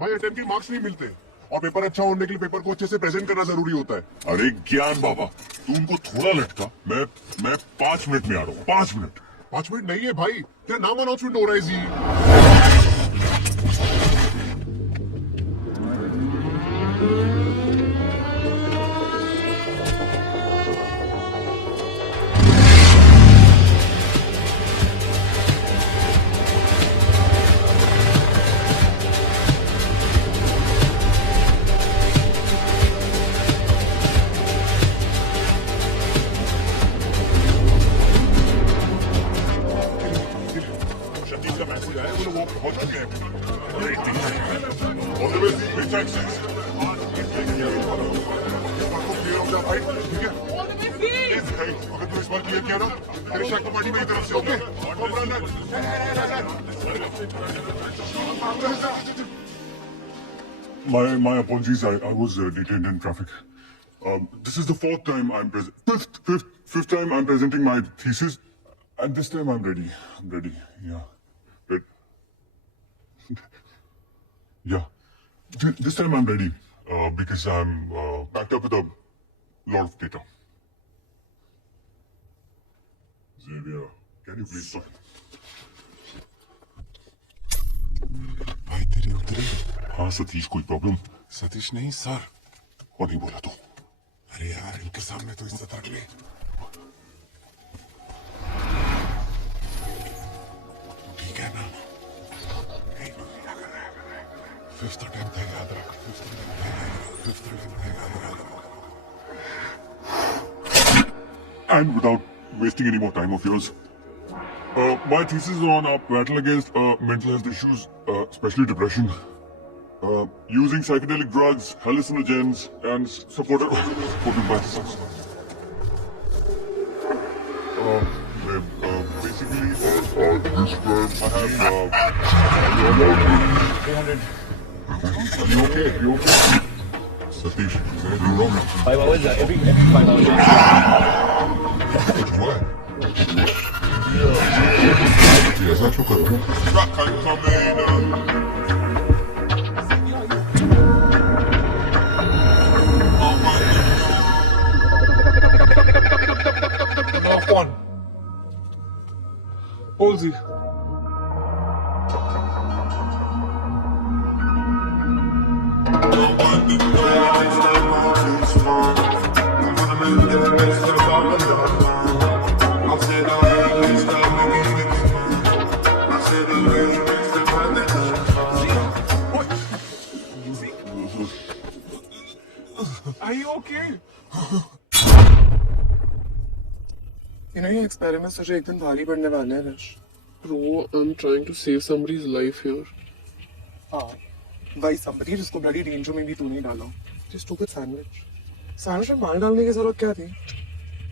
भाई अटेम्प्ट के मार्क्स नहीं मिलते और पेपर अच्छा होने के लिए पेपर को अच्छे से प्रेजेंट करना जरूरी होता है। अरे ज्ञान बाबा, तू उनको थोड़ा लटका। मैं 5 मिनट में आ रहा हूँ। 5 मिनट। 5 मिनट नहीं है भाई, तेरा नाम अनाउंसमेंट हो रहा है जी। सतीश का मैसेज आया, बोले वो पहुंच चुके हैं। All the way see which access clear हो जाए भाई, ठीक है? इस है, अगर तू इस बार क्लियर किया ना, तेरे शक को पार्टी मेरी तरफ से, okay? My apologies. I was detained in traffic. This is the fifth time I'm presenting my thesis, and this time I'm ready. I'm ready. Yeah. Yeah. This time I'm ready because I'm backed up with a lot of data. Xavier, can you please talk? भाई तेरे उतरे। हाँ सतीश, कोई problem? Satish नहीं sir. और नहीं बोला तो? अरे यार इनके सामने तो इज्जत रख ले। ठीक है ना? फिफ्थ अटेम्प्ट है, याद रख। फिफ्थ अटेम्प्ट है, याद रख। And without wasting any more time of yours, my thesis is on battle against mental health issues, especially depression, using psychedelic drugs, hallucinogens, and supported by basically, this time I have 300. You okay? You okay? Satish, is anything wrong? 5 hours, every 5 hours. कुछ हुआ है? ये ऐसा क्यों कर रहे हो? Knock one. Halsey. Are you okay? You know, ये experiments तुझे एक दिन भारी पड़ने वाले हैं rush. Bro, I'm trying to save somebody's life here. हाँ, वही somebody जिसको bloody danger में भी तू नहीं डाला। Just stupid sandwich. Sandwich में मार डालने की जरूरत क्या थी?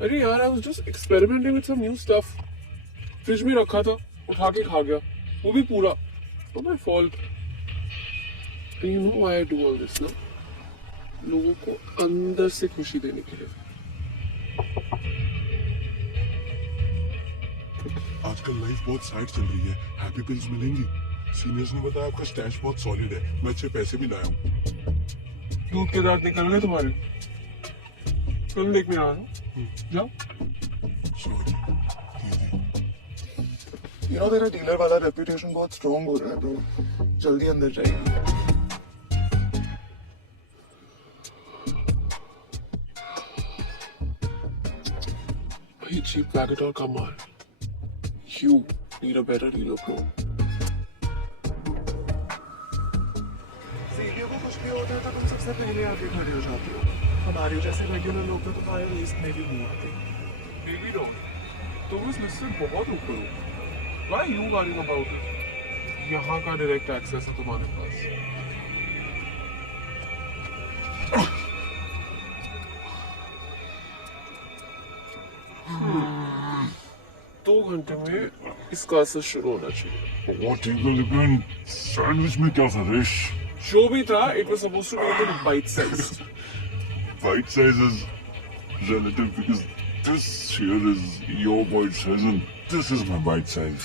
अरे यार, I was just experimenting with some new stuff. Fridge में रखा था, उठा के खा गया, वो भी पूरा। Not my fault. And you know why I do all this, ना? लोगों को अंदर से खुशी देने के लिए। आजकल लाइफ बहुत साइड चल रही है, हैप्पी पिल्स मिलेंगी। सीनियर्स ने बताया आपका स्टैश बहुत सॉलिड है, मैं अच्छे पैसे भी लाया हूँ। दूध के दांत निकल गए तुम्हारे। कल देख में आ रहा हूँ। जाओ। सॉरी। You know, तेरा डीलर वाला रेपुटेशन बहुत स्ट्रॉन्ग हो रहा है, तो जल्दी अंदर जाएगी। भाई cheap Vagadol का माल। You need a better dealer, bro. Senior को कुछ भी होता है तो तुम सबसे पहले आके खड़े हो जाते हो। हमारे जैसे रेगुलर लोग तो तुम्हारे लिस्ट में भी नहीं आते। Maybe don't. तुम इस लिस्ट से बहुत ऊपर हो। Why are you worrying about it? यहाँ का direct access है तुम्हारे पास। 2 घंटे में इसका असर शुरू होना चाहिए। What is the living sandwich में क्या था Rish? जो भी था, it was supposed to be a little bite-sized. Bite size is relative because this here is your bite size and this is my bite size.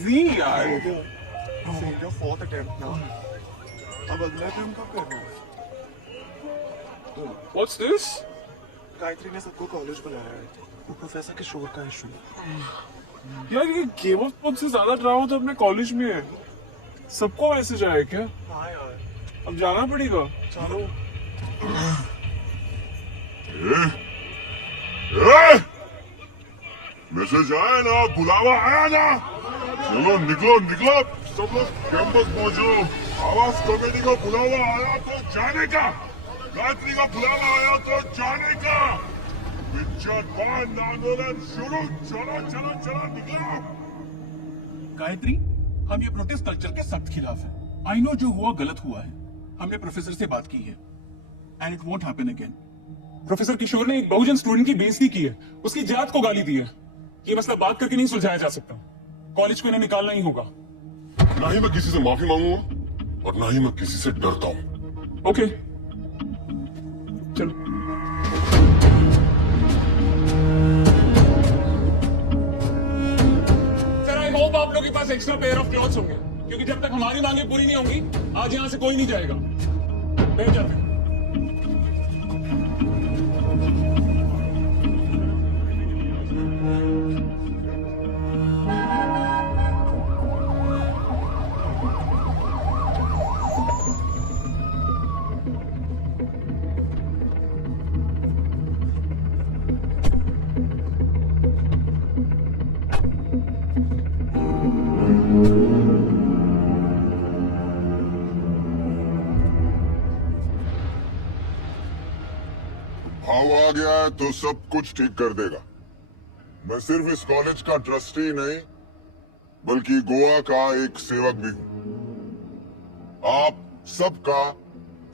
Z यार। Failure fourth attempt now. अब अब अगला time कब करना है? What's this? Gayatri ने सबको college बुलाया है, वो प्रोफेसर के शोर का इशू। यार ये गेम ऑफ थ्रोन्स से ज्यादा ड्रामा तो अपने कॉलेज में है। सबको मैसेज आया क्या? हाँ यार, अब जाना पड़ेगा। चलो। मैसेज आया ना, बुलावा आया ना, चलो निकलो निकलो, सब लोग कैंपस पहुंचो। आवाज कमेटी का बुलावा आया तो जाने का, गायत्री का बुलावा आया तो जाने का। पिक्चर बंद, आंदोलन शुरू, चलो चलो चलो निकलो। गायत्री, हम ये प्रोटेस्ट कल्चर के सख्त खिलाफ हैं। आई नो जो हुआ गलत हुआ है। हमने प्रोफेसर से बात की है and it won't happen again. Professor Kishore ने एक बहुजन स्टूडेंट की बेइज्जती की है, उसकी जात को गाली दी है। ये मसला बात करके नहीं सुलझाया जा सकता। कॉलेज को इन्हें निकालना ही होगा। ना ही मैं किसी से माफी मांगूंगा और ना ही मैं किसी से डरता हूँ। ओके, चलो। सर, आई होप आप लोगों के पास एक्स्ट्रा पेयर ऑफ क्लॉथ्स होंगे, क्योंकि जब तक हमारी मांगे पूरी नहीं होंगी आज यहां से कोई नहीं जाएगा। बैठ जाते हैं। भाव आ गया है तो सब कुछ ठीक कर देगा। मैं सिर्फ इस कॉलेज का ट्रस्टी नहीं बल्कि गोवा का एक सेवक भी हूं। आप सबका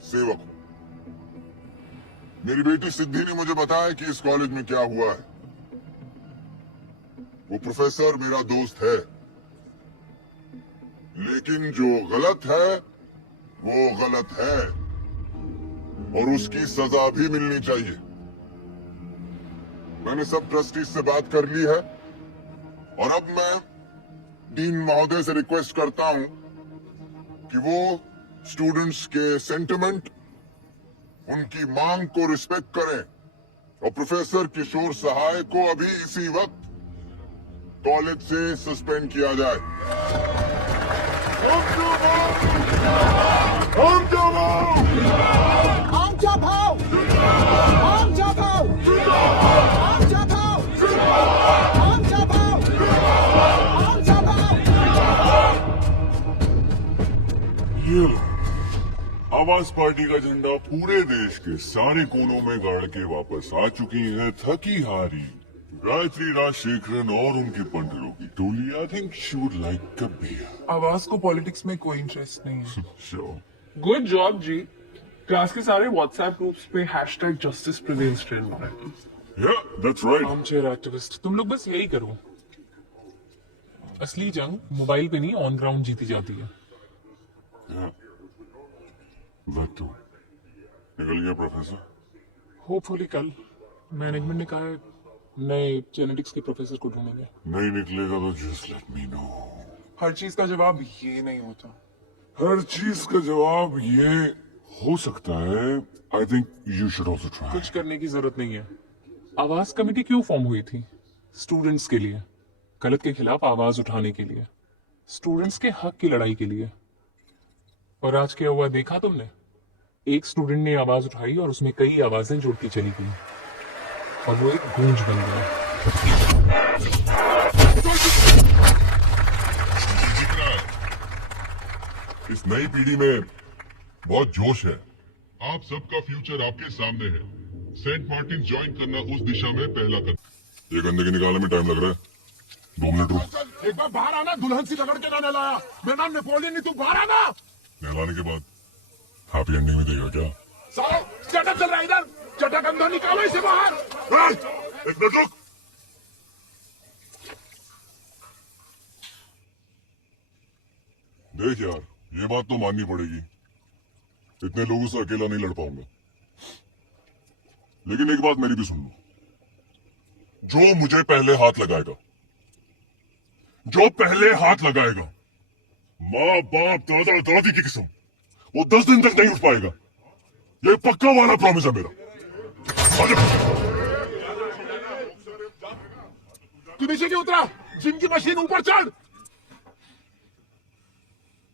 सेवक हूं। मेरी बेटी सिद्धि ने मुझे बताया कि इस कॉलेज में क्या हुआ है। वो प्रोफेसर मेरा दोस्त है, लेकिन जो गलत है वो गलत है और उसकी सजा भी मिलनी चाहिए। मैंने सब ट्रस्टीज से बात कर ली है और अब मैं डीन महोदय से रिक्वेस्ट करता हूं कि वो स्टूडेंट्स के सेंटिमेंट, उनकी मांग को रिस्पेक्ट करें और प्रोफेसर किशोर सहाय को अभी इसी वक्त कॉलेज से सस्पेंड किया जाए। ये लो, आवाज पार्टी का झंडा पूरे देश के सारे कोनों में गाड़ के वापस आ चुकी है थकी हारी गायत्री राजशेखरन और उनके पंडितों की टोली। I think she would like a beer. आवाज को पॉलिटिक्स में कोई इंटरेस्ट नहीं है। श्योर। गुड जॉब जी। क्लास के सारे व्हाट्सएप ग्रुप्स पे #justice prevails ट्रेंड हो रहा है। या दैट्स राइट। आर्मचेयर एक्टिविस्ट, तुम लोग बस यही करो। असली जंग मोबाइल पे नहीं ऑन ग्राउंड जीती जाती है। That too. निकल गया प्रोफेसर? होपफुली कल मैनेजमेंट ने कहा है नए जेनेटिक्स के प्रोफेसर को ढूंढेंगे। नहीं निकलेगा तो जस्ट लेट मी नो। हर चीज का जवाब ये नहीं होता। हर चीज का जवाब ये हो सकता है। I think you should also try. कुछ करने की जरूरत नहीं है। आवाज कमेटी क्यों फॉर्म हुई थी? स्टूडेंट्स के लिए, गलत के खिलाफ आवाज उठाने के लिए, स्टूडेंट्स के हक की लड़ाई के लिए। और आज क्या हुआ देखा तुमने? एक स्टूडेंट ने आवाज उठाई और उसमें कई आवाजें जुड़ती चली गई और वो एक गूंज बन गया। इस नई पीढ़ी में बहुत जोश है। आप सबका फ्यूचर आपके सामने है। सेंट मार्टिन ज्वाइन करना उस दिशा में पहला कदम। ये गंदे के निकालने में टाइम लग रहा है। 2 मिनट रुक। एक बार बाहर आना, दुल्हन सी रगड़ के ना नहलाया। मेरा नाम नेपोलियन नहीं, तू बाहर आना। नहलाने के बाद हैप्पी एंडिंग में देगा क्या? सालो चटक चल रहा है इधर। चटक अंदर निकालो इसे बाहर। एक मिनट रुक। देख यार, ये बात तो माननी पड़ेगी, इतने लोगों से अकेला नहीं लड़ पाऊंगा। लेकिन एक बात मेरी भी सुन लो, जो मुझे पहले हाथ लगाएगा, माँ बाप दादा दादी की कसम, वो 10 दिन तक नहीं उठ पाएगा। ये पक्का वाला प्रॉमिस है मेरा। तू नीचे क्यों उतरा? जिम की मशीन ऊपर चढ़।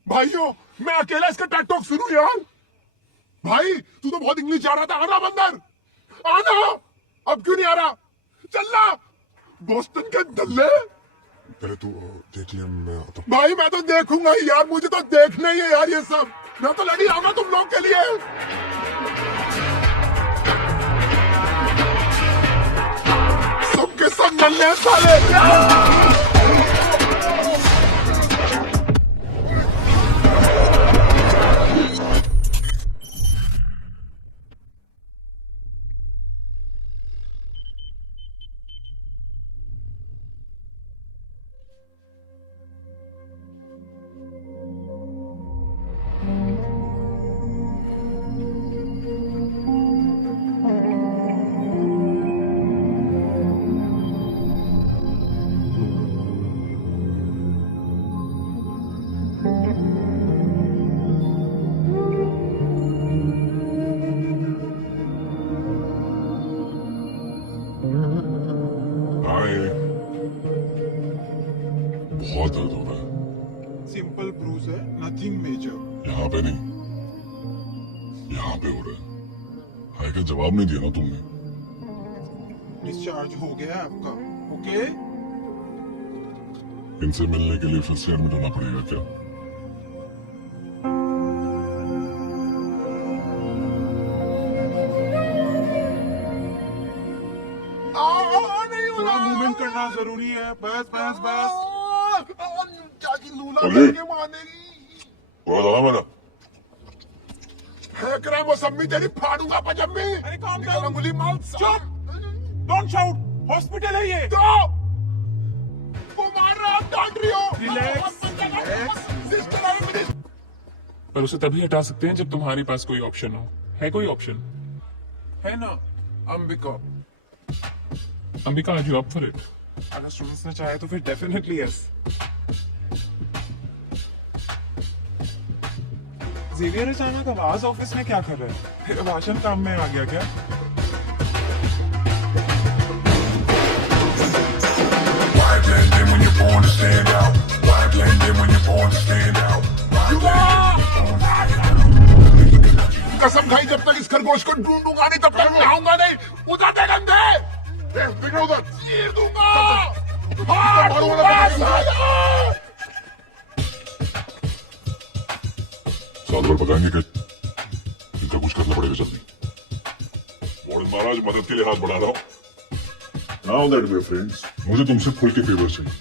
भाइयों, मैं अकेला इसका टेड टॉक सुनूं यार? भाई तू तो बहुत इंग्लिश जा रहा था, आना बंदर, आना। अब क्यों नहीं आ रहा? चलना बोस्टन के दल्ले। पहले तू देख ले, मैं आता हूं। भाई मैं तो देखूंगा ही यार, मुझे तो देखना ही है यार ये सब। मैं तो लड़ी आऊंगा तुम लोग के लिए। सबके सब नल्ले साले। हाय, बहुत दर्द हो रहा है। सिंपल ब्रूज है, नथिंग मेजर। यहाँ पे नहीं, यहाँ पे हो रहा है। हाय का जवाब नहीं दिया ना तुमने। डिस्चार्ज हो गया है आपका, ओके? इनसे मिलने के लिए फिर से एडमिट होना पड़ेगा क्या? थोड़ा मूवमेंट करना जरूरी है। बस बस बस। अली, बोला था ना मैंने। है करे वो सब में तेरी फाड़ूंगा पजम्मी। अरे काम निकल डाउन। अंगुली मार। चुप! डोंट शाउट, हॉस्पिटल है ये। तो वो मार रहा है, डांट रही हो। रिलैक्स, सिस्टर है मेरी। पर उसे तभी हटा सकते हैं जब तुम्हारे पास कोई ऑप्शन हो। है कोई ऑप्शन? है ना Ambika? Ambika, are you up for it? अगर स्टूडेंट्स ने चाहे तो फिर डेफिनेटली यस। जेवियर अचानक आवाज ऑफिस में क्या कर रहा है? फिर भाषण काम में आ गया क्या? Why blend in when you're born to stand out? Why blend in when you're born to stand out? कसम खाई, जब तक इस खरगोश को ढूंढूंगा नहीं तब तक नहाऊंगा नहीं। उधर दे गंदे, दिख रहा उधर। चीर दूंगा। साल भर पकाएंगे कि इनका कुछ करना पड़ेगा जल्दी। वार्डन महाराज, मदद के लिए हाथ बढ़ा रहा हूँ। Now that we're friends, मुझे तुमसे खुल के फेवर चाहिए।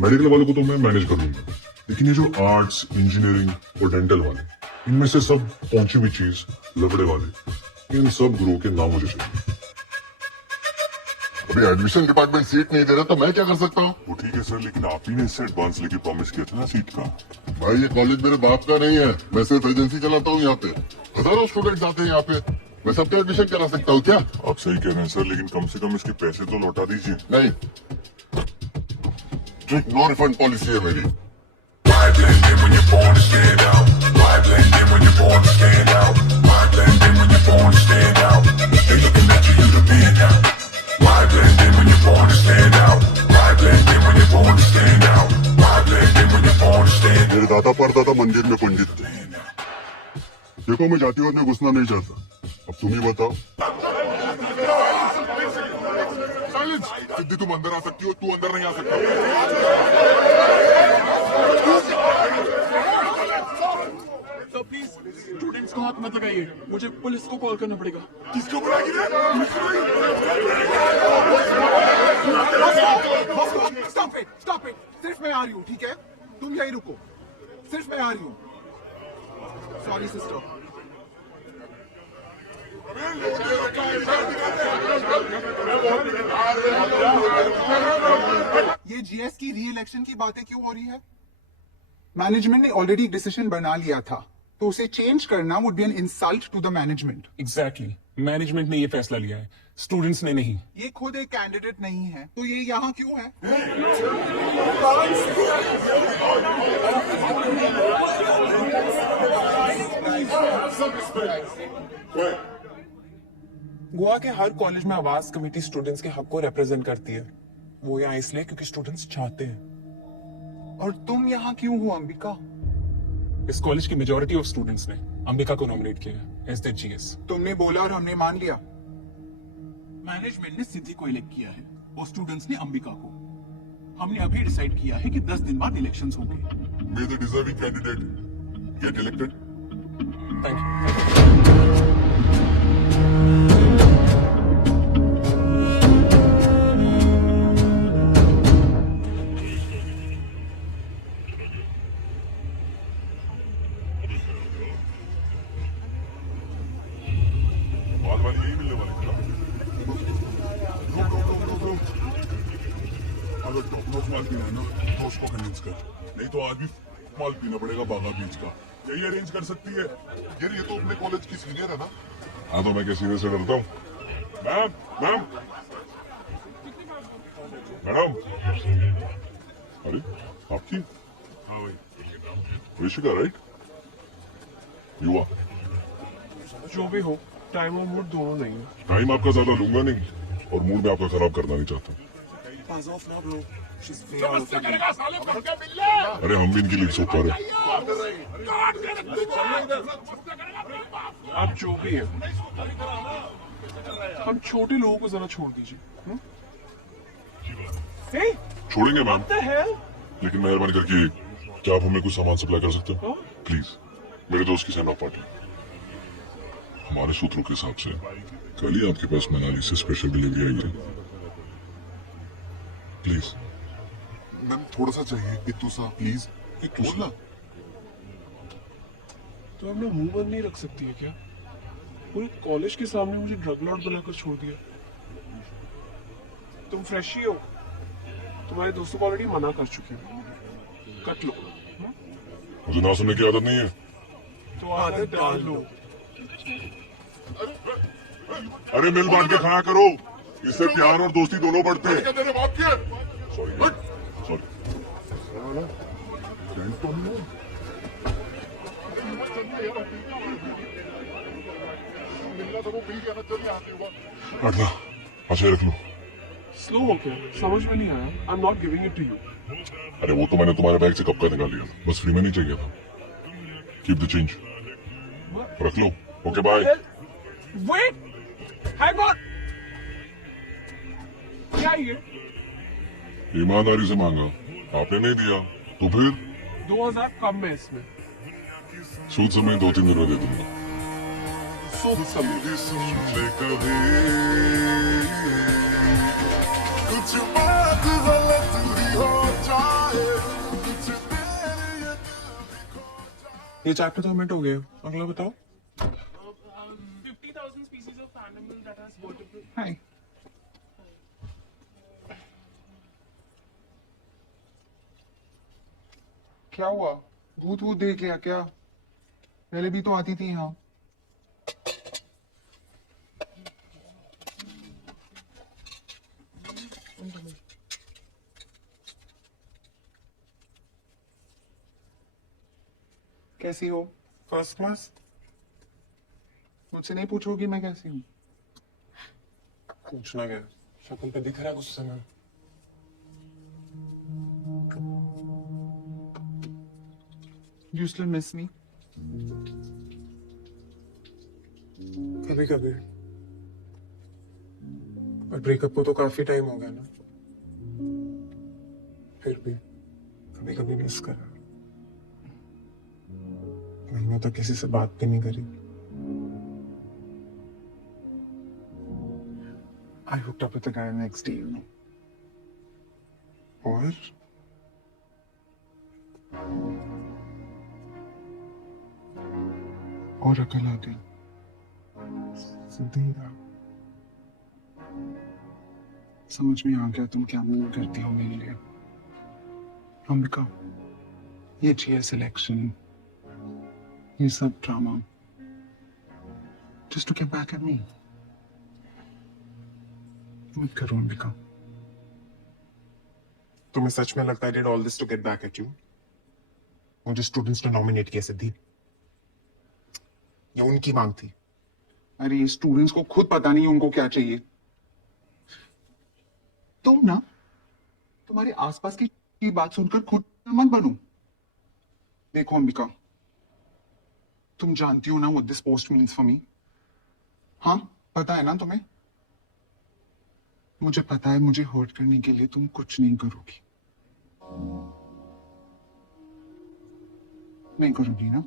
मेडिकल वालों को तो मैं मैनेज कर लूंगा, लेकिन ये जो आर्ट्स, इंजीनियरिंग और डेंटल वाले, इनमें से सब पहुंची हुई चीज लबड़े वाले, इन सब गुरुओं के नाम मुझे चाहिए। अभी एडमिशन डिपार्टमेंट सीट नहीं दे रहा तो मैं क्या कर सकता हूँ? वो ठीक है सर, लेकिन आप ही ने इससे एडवांस लेके प्रॉमिस किया था ना सीट का। भाई ये कॉलेज मेरे बाप का नहीं है, मैं सिर्फ एजेंसी चलाता हूँ। यहाँ पे हजारों स्टूडेंट्स आते हैं यहाँ पे, मैं सबके एडमिशन करा सकता हूँ क्या? आप सही कह रहे हैं सर, लेकिन कम से कम इसके पैसे तो लौटा दीजिए। नहीं, स्ट्रिक्ट नो रिफंड पॉलिसी है मेरी। Why blend in when you're born to stand out? Why blend in when you're born to stand out? Why blend in when you're born to stand out? They looking at you, you the man now. Why blend in when you're born to stand out? Why blend in when you're born to stand out? Why blend in when you're born to stand out? मेरे दादा परदादा मंदिर में पंडित थे। देखो मैं जातिवाद में घुसना नहीं चाहता, अब तुम ही बताओ। सिद्धि, तुम अंदर आ सकती हो, तू अंदर नहीं आ सकता। तो प्लीज स्टूडेंट्स को हाथ मत लगाइए, मुझे पुलिस को कॉल करना पड़ेगा। किसको बुलाएगी रे? स्टॉप इट, सिर्फ मैं आ रही हूँ, ठीक है? तुम यही रुको, सिर्फ मैं आ रही हूँ। Sorry sister. ये जीएस की री इलेक्शन की बातें क्यों हो रही है? मैनेजमेंट ने ऑलरेडी डिसीजन बना लिया था, तो उसे चेंज करना would be an insult to the management. Exactly, management ने ये फैसला लिया है, स्टूडेंट्स ने नहीं। ये खुद एक कैंडिडेट नहीं है, तो ये यहाँ क्यों है? गोवा के हर कॉलेज में आवाज कमेटी स्टूडेंट्स के हक को रिप्रेजेंट करती है। वो यहाँ इसलिए क्योंकि स्टूडेंट्स चाहते हैं। और तुम यहाँ क्यों हो अंबिका? इस कॉलेज की मेजॉरिटी ऑफ स्टूडेंट्स ने अंबिका को नॉमिनेट किया है एज द जीएस। तुमने बोला और हमने मान लिया। मैनेजमेंट ने सिद्धि को इलेक्ट किया है और स्टूडेंट्स ने अंबिका को। हमने अभी डिसाइड किया है कि 10 दिन बाद इलेक्शंस होंगे। May the deserving candidate get elected. Thank you. बाद वाली यही मिलने वाली थी ना? रुक। अगर टॉप नॉच माल पीना है ना तो उसको कन्विंस कर, नहीं तो आज भी माल पीना पड़ेगा बागा बीच का। यही अरेंज कर सकती है। यार ये तो अपने कॉलेज की सीनियर है ना। हाँ तो मैं क्या सीनियर से डरता हूँ? मैम मैडम, अरे आपकी? हाँ भाई ऋषिका राइट? युवा जो भी हो, टाइम और मूड दोनों नहीं है। टाइम आपका ज्यादा लूंगा नहीं और मूड में आपका खराब करना नहीं चाहता। अरे हम भी इनकी लीड सोच पा रहे। आप जो भी है, हम छोटे लोगों को जरा छोड़ दीजिए। छोड़ेंगे मैम, लेकिन मेहरबानी करके क्या आप हमें कुछ सामान सप्लाई कर सकते हो प्लीज? मेरे दोस्त की सेंड ऑफ पार्टी। हमारे सूत्रों के हिसाब से कल ही आपके पास मनाली से स्पेशल डिलीवरी आई है। प्लीज मैम थोड़ा सा चाहिए, इतू सा प्लीज। बोलना। तो हमने मुंह बंद नहीं रख सकती है क्या? पूरे कॉलेज के सामने मुझे ड्रग लॉर्ड बनाकर छोड़ दिया। तुम फ्रेश ही हो, तुम्हारे दोस्तों को ऑलरेडी मना कर चुके हो। कट लो। मुझे ना सुनने की आदत नहीं है। तो आदत डाल लो। अरे मिल बांट के खाया करो, इससे प्यार और दोस्ती दोनों बढ़ते हैं। क्या तेरे बाप की है? सॉरी। मिलना तो वो मिल गया ना, चलिए आते हुआ। हटना, अच्छे रख लो। स्लो हो क्या? समझ में नहीं आया। I am not giving it to you. अरे वो तो मैंने तुम्हारे बैग से कब का निकाल लिया था, बस फ्री में नहीं चाहिए था। कीप द चेंज, रख लो। Okay bye. Wait, hang on. क्या ये? ईमानदारी से मांगा, आपने नहीं दिया तो फिर 2000 कम है इसमें। सूद समय 2-3 दिन में दे दूंगा। सूद समय? कुछ बात गलत भी हो जाए, कुछ ये चैप्टर तो मिनट हो गए, अगला बताओ। 50,000 species of animal that has vertebrate. हाय। क्या हुआ? भूत वूत देख लिया क्या? पहले भी तो आती थी यहाँ। कैसी हो? First class. मुझसे नहीं पूछोगी मैं कैसी हूँ? पूछना क्या? शक्ल पे दिख रहा है गुस्से में। You still miss me? कभी कभी। पर ब्रेकअप को तो काफी टाइम हो गया ना। फिर भी कभी कभी मिस कर रहा। महीनों तक किसी से बात भी नहीं करी। I hooked up with the guy next day, you know. और अकल आ गई। सीधे ही रहा। समझ में आ गया तुम क्या मीन करती हो मेरे लिए। अंबिका, ये जीएस सिलेक्शन, ये सब drama, just to get back at me. मत करो अंबिका। तुम्हें सच में लगता है did all this to get back at you? मुझे स्टूडेंट्स ने नॉमिनेट किया सिद्धि। ये उनकी मांग थी? अरे ये स्टूडेंट्स को खुद पता नहीं उनको क्या चाहिए। तुम ना तुम्हारे आसपास की बात सुनकर खुद मत बनो। देखो अंबिका, तुम जानती हो ना what this post means for me. हाँ, पता है ना तुम्हें? मुझे पता है मुझे हर्ट करने के लिए तुम कुछ नहीं करोगी। नहीं करोगी ना?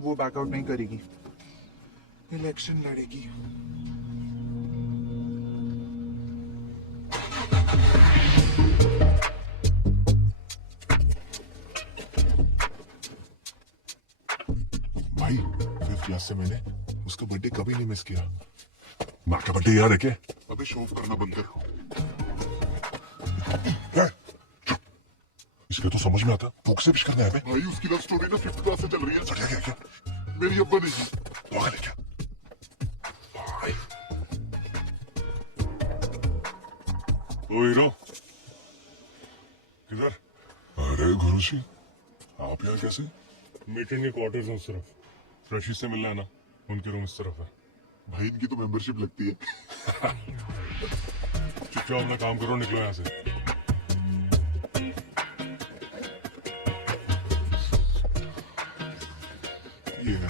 वो बैकआउट नहीं करेगी, इलेक्शन लड़ेगी। भाई 5th क्लास से मैंने उसका बर्थडे कभी नहीं मिस किया। माँ का बर्थडे याद है क्या? अबे शो ऑफ करना बंद कर। क्या? चुप। इसके तो समझ में आता भूख से विश करने आया मैं। भाई उसकी लव स्टोरी ना 5th क्लास से चल रही है। सड़िया क्या क्या? मेरी अब्बा नहीं। पागल है क्या? भाई ओ हीरो किधर? अरे गुरुजी आप यहाँ कैसे? मीटिंग के क्वार्टर्स उस तरफ, फ्रेशी से मिलना है ना, उनके रूम इस तरफ है। भाई इनकी तो मेंबरशिप लगती है। चुपचाप अपना काम करो, निकलो यहाँ से।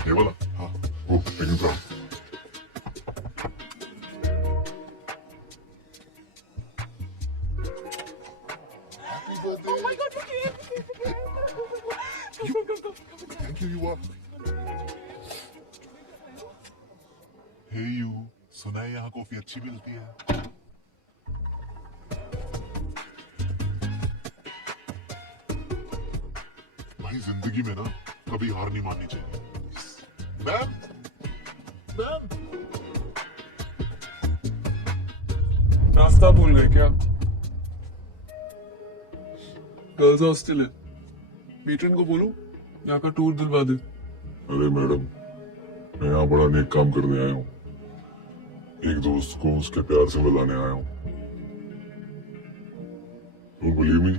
ये वाला? हाँ ओ लेकिन काम thank you. You hey you, सुना है यहाँ कॉफी अच्छी मिलती है। भाई जिंदगी में ना कभी हार नहीं माननी चाहिए। मैम मैम रास्ता भूल गए क्या? गर्ल्स हॉस्टल है, मेट्रन को बोलो यहाँ का टूर दिलवा दे। अरे मैडम, मैं यहाँ बड़ा नेक काम करने आया हूँ। एक दोस्त को उसके प्यार से मिलाने आया हूँ। Don't believe me?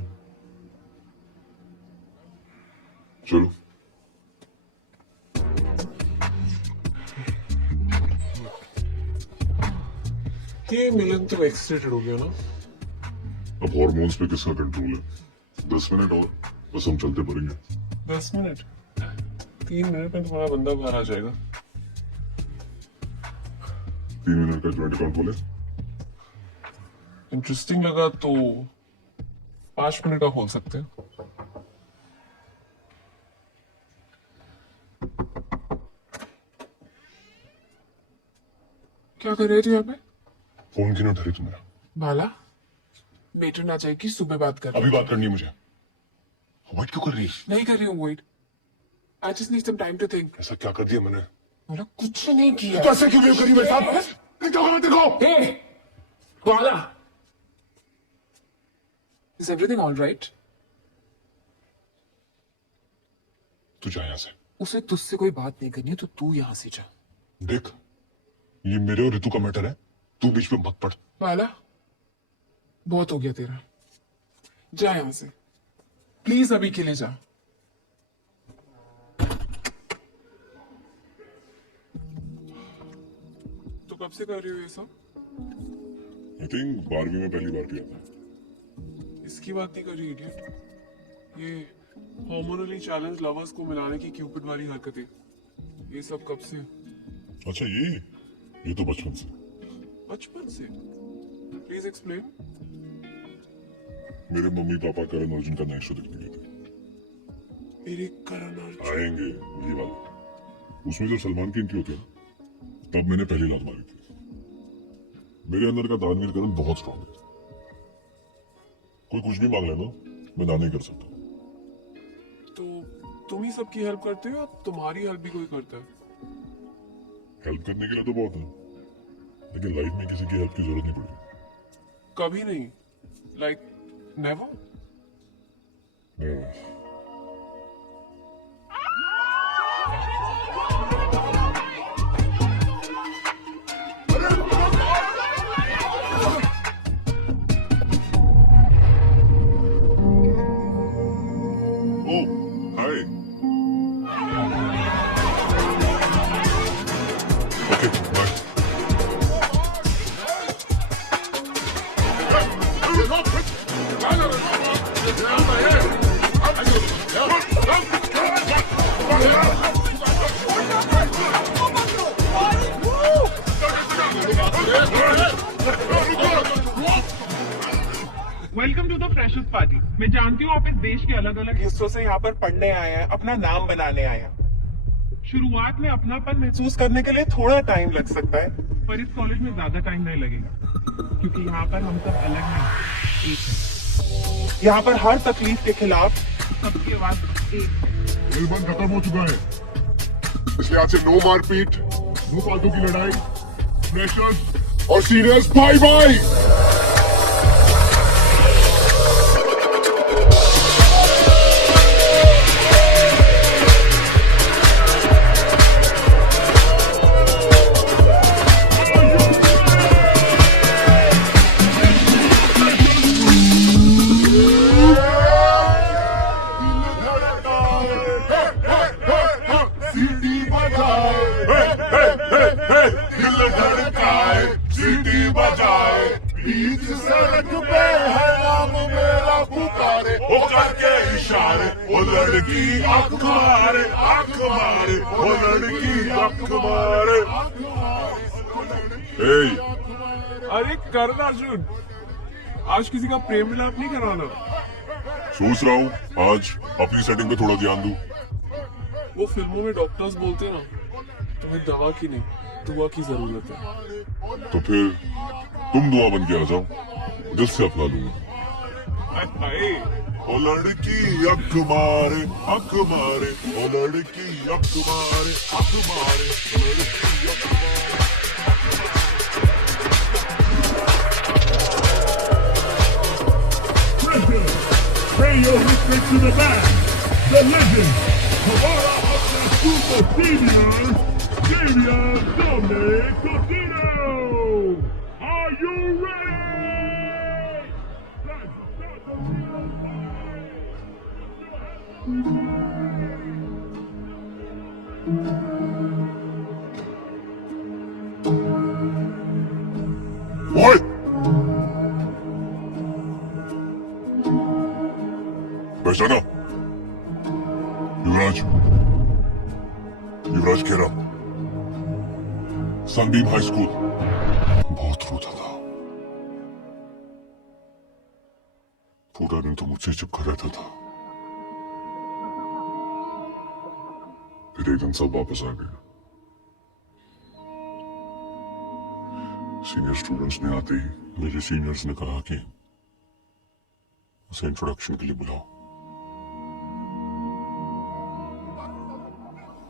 चलो। ये मिलन तो एक्सटेंडेड हो गया ना? अब हॉर्मोन्स पे किसका कंट्रोल है? 10 मिनट और बस हम चलते पड़ेंगे। 10 मिनट? 3 मिनट में तुम्हारा बंदा बाहर आ जाएगा। 3 मिनट का जॉइंट अकाउंट खोले। इंटरेस्टिंग लगा तो 5 मिनट का खोल सकते हैं। क्या कर रहे थे यहाँ पे? फोन क्यों नहीं उठा रही तुम मेरा? बाला, मेट्रन आ जाएगी, सुबह बात कर। अभी बात करनी है मुझे। वेट क्यों कर रही है? नहीं कर रही हूँ wait. I just need some time to think. ऐसा क्या कर दिया मैंने? बोला कुछ नहीं किया। कैसे क्यों करी मेरे साथ? क्या करा देखो? Hey, Bala, is everything all right? तू जा यहाँ से। उसे तुझसे कोई बात नहीं करनी है तो तू यहाँ से जा। देख, ये मेरे और ऋतु का मैटर है, तू बीच में मत पड़। बाला, बहुत हो गया तेरा, जा यहाँ से प्लीज, अभी के लिए जा। तो कब से कर रही हो ये सब? आई थिंक 12वीं में पहली बार किया था। इसकी बात नहीं कर रही इडियट। ये हार्मोनली चैलेंज लवर्स को मिलाने की क्यूपिड वाली हरकतें, ये सब कब से? अच्छा ये तो बचपन से। बचपन से? Please explain. मेरे मम्मी पापा करण अर्जुन का नया शो देखने गए थे। मेरे करण अर्जुन आएंगे ये वाला। उसमें जब सलमान की एंट्री होती है ना, तब मैंने पहली लात मारी थी। मेरे अंदर का दानवीर करण बहुत स्ट्रॉन्ग है। कोई कुछ भी मांग लेना, मैं ना नहीं कर सकता। तो तुम ही सबकी हेल्प करते हो या तुम्हारी हेल्प भी कोई करता है? हेल्प करने के लिए तो बहुत है, लेकिन लाइफ में किसी की हेल्प की जरूरत नहीं पड़ती। कभी नहीं, like never. Welcome to the freshers party. मैं जानती हूँ आप इस देश के अलग अलग हिस्सों से यहाँ पर पढ़ने आए हैं, अपना नाम बनाने आए हैं। शुरुआत में अपनापन महसूस करने के लिए थोड़ा टाइम लग सकता है, पर इस कॉलेज में ज्यादा टाइम नहीं लगेगा, क्योंकि यहाँ पर हम सब अलग नहीं, एक हैं। यहाँ पर हर तकलीफ के खिलाफ सबकी आवाज एक है। खेल बंद खत्म हो चुका है, इसलिए आज से नो मारपीट, नो फालतू की लड़ाई। फ्रेशर्स और सीनियर्स बाय बाय। सीटी बजाए, दिल धड़काए, सीटी बजाए, बीच सड़क पे है नाम मेरा पुकारे, वो करके इशारे, वो लड़की आंख मारे, आंख मारे, वो लड़की आंख मारे। अरे करना अर्जुन, आज किसी का प्रेम मिलाप नहीं करवाना। सोच रहा हूँ आज अपनी सेटिंग पे थोड़ा ध्यान दूं। वो फिल्मों में डॉक्टर्स बोलते ना, तुम्हें दवा की नहीं दुआ की जरूरत है। तो फिर तुम दुआ बन के आ जाओ, जल्द से अपना लूंगा। ओ लड़की अख मारे, अख मारे, ओ लड़की अख मारे, अख मारे, ओ लड़की अख मारे। Pay your respect to the man, the legend, Kamara Hudson Super Senior, Damian Dominic Cosino. Are you ready? Let's start the ओए! पहचाना? युवराज, युवराज खेरा, सनबीम हाई स्कूल। बहुत रोता था, पूरा दिन तो मुझसे चिपका रहता था। फिर एक दिन सब वापस आ गए। सीनियर स्टूडेंट्स ने आते ही मेरे सीनियर्स ने कहा कि उसे इंट्रोडक्शन के लिए बुलाओ,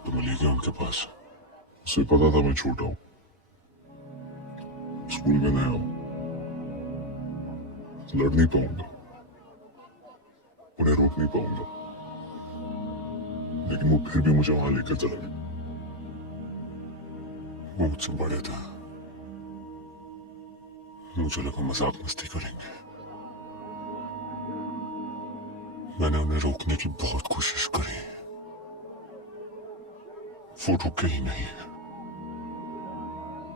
तो मैं ले गया उनके पास। उसे पता था मैं छोटा हूं, स्कूल में नया हूं, लड़ नहीं पाऊंगा, उन्हें रोक नहीं पाऊंगा, लेकिन वो फिर भी मुझे वहां लेकर चला गया। वो मुझसे बड़े थे, मुझे लगा मजाक मस्ती करेंगे। मैंने उन्हें रोकने की बहुत कोशिश करी, वो रुके ही नहीं।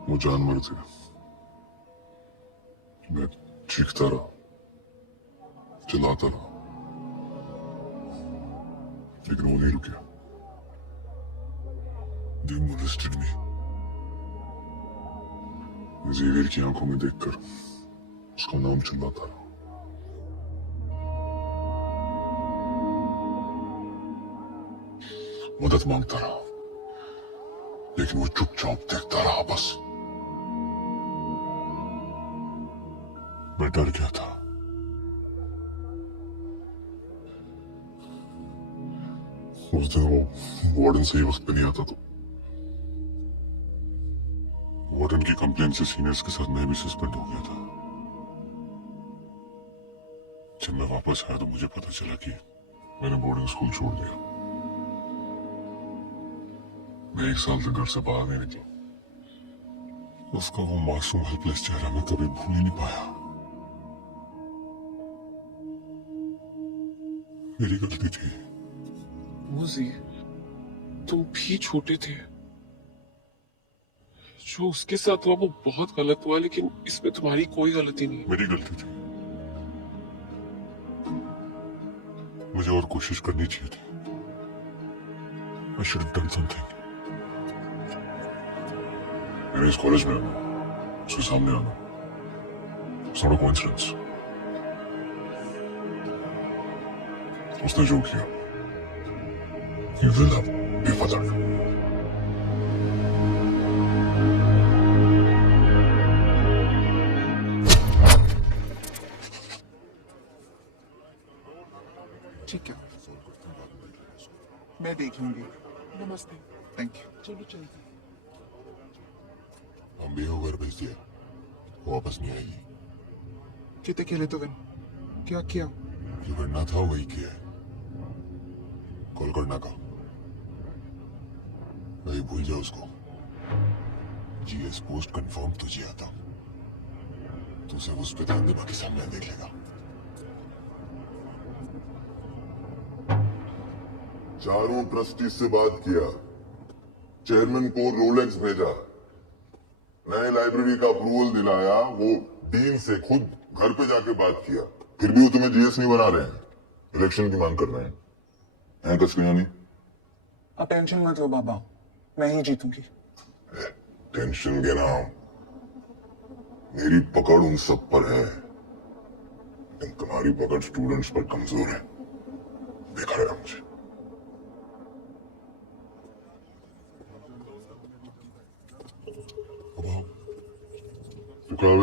वो जानवर थे, मैं चीखता रहा, चिल्लाता रहा, लेकिन वो नहीं रुके। They molested me. जेवियर की आंखों में देखकर उसका नाम चिल्लाता रहा। मदद मांगता रहा, लेकिन वो चुपचाप देखता रहा बस। मैं डर गया था। उस दिन वो वार्डन सही वक्त पे नहीं आता, तो वार्डन की कंप्लेन से सीनियर्स के साथ मैं भी सस्पेंड हो गया था। जब मैं वापस आया तो मुझे पता चला कि मैंने बोर्डिंग स्कूल छोड़ दिया। मैं 1 साल तक घर से बाहर नहीं निकला। उसका वो मासूम हेल्पलेस चेहरा मैं कभी भूल ही नहीं पाया। मेरी गलती थी। मुझे तुम भी छोटे थे, जो उसके साथ हुआ वो बहुत गलत हुआ, लेकिन इसमें तुम्हारी कोई गलती नहीं। मेरी गलती थी। मुझे और कोशिश करनी चाहिए थी। I should have done something. मैंने इस कॉलेज में आना, उसके सामने आना, it's not a coincidence. उसने जो किया, you will have to pay for that. ठीक है, मैं देख लूंगी। नमस्ते। Thank you. चलो चलते हैं। हम भी घर भेज दिया, वापस नहीं आएगी। कितने खेले तो विन? क्या किया? जो करना था वही किया है। कॉल करना का नहीं भूल जाओ उसको। जीएस पोस्ट कंफर्म तुझे आता, तू सब उस पे ध्यान दे, बाकी सामने देख लेगा। चारों ट्रस्टी से बात किया, चेयरमैन को रोलेक्स भेजा, नए लाइब्रेरी का अप्रूवल दिलाया, वो डीन से खुद घर पे जाके बात किया, फिर भी वो तुम्हें जीएस नहीं बना रहे हैं, इलेक्शन की मांग कर रहे हैं। हैं कसरिया नहीं? आप टेंशन मत लो बाबा, मैं ही जीतूंगी। टेंशन के नाम मेरी पकड़ उन सब पर है, लेकिन तुम्हारी पकड़ स्टूडेंट्स पर कमजोर है। देखा रहेगा मुझे।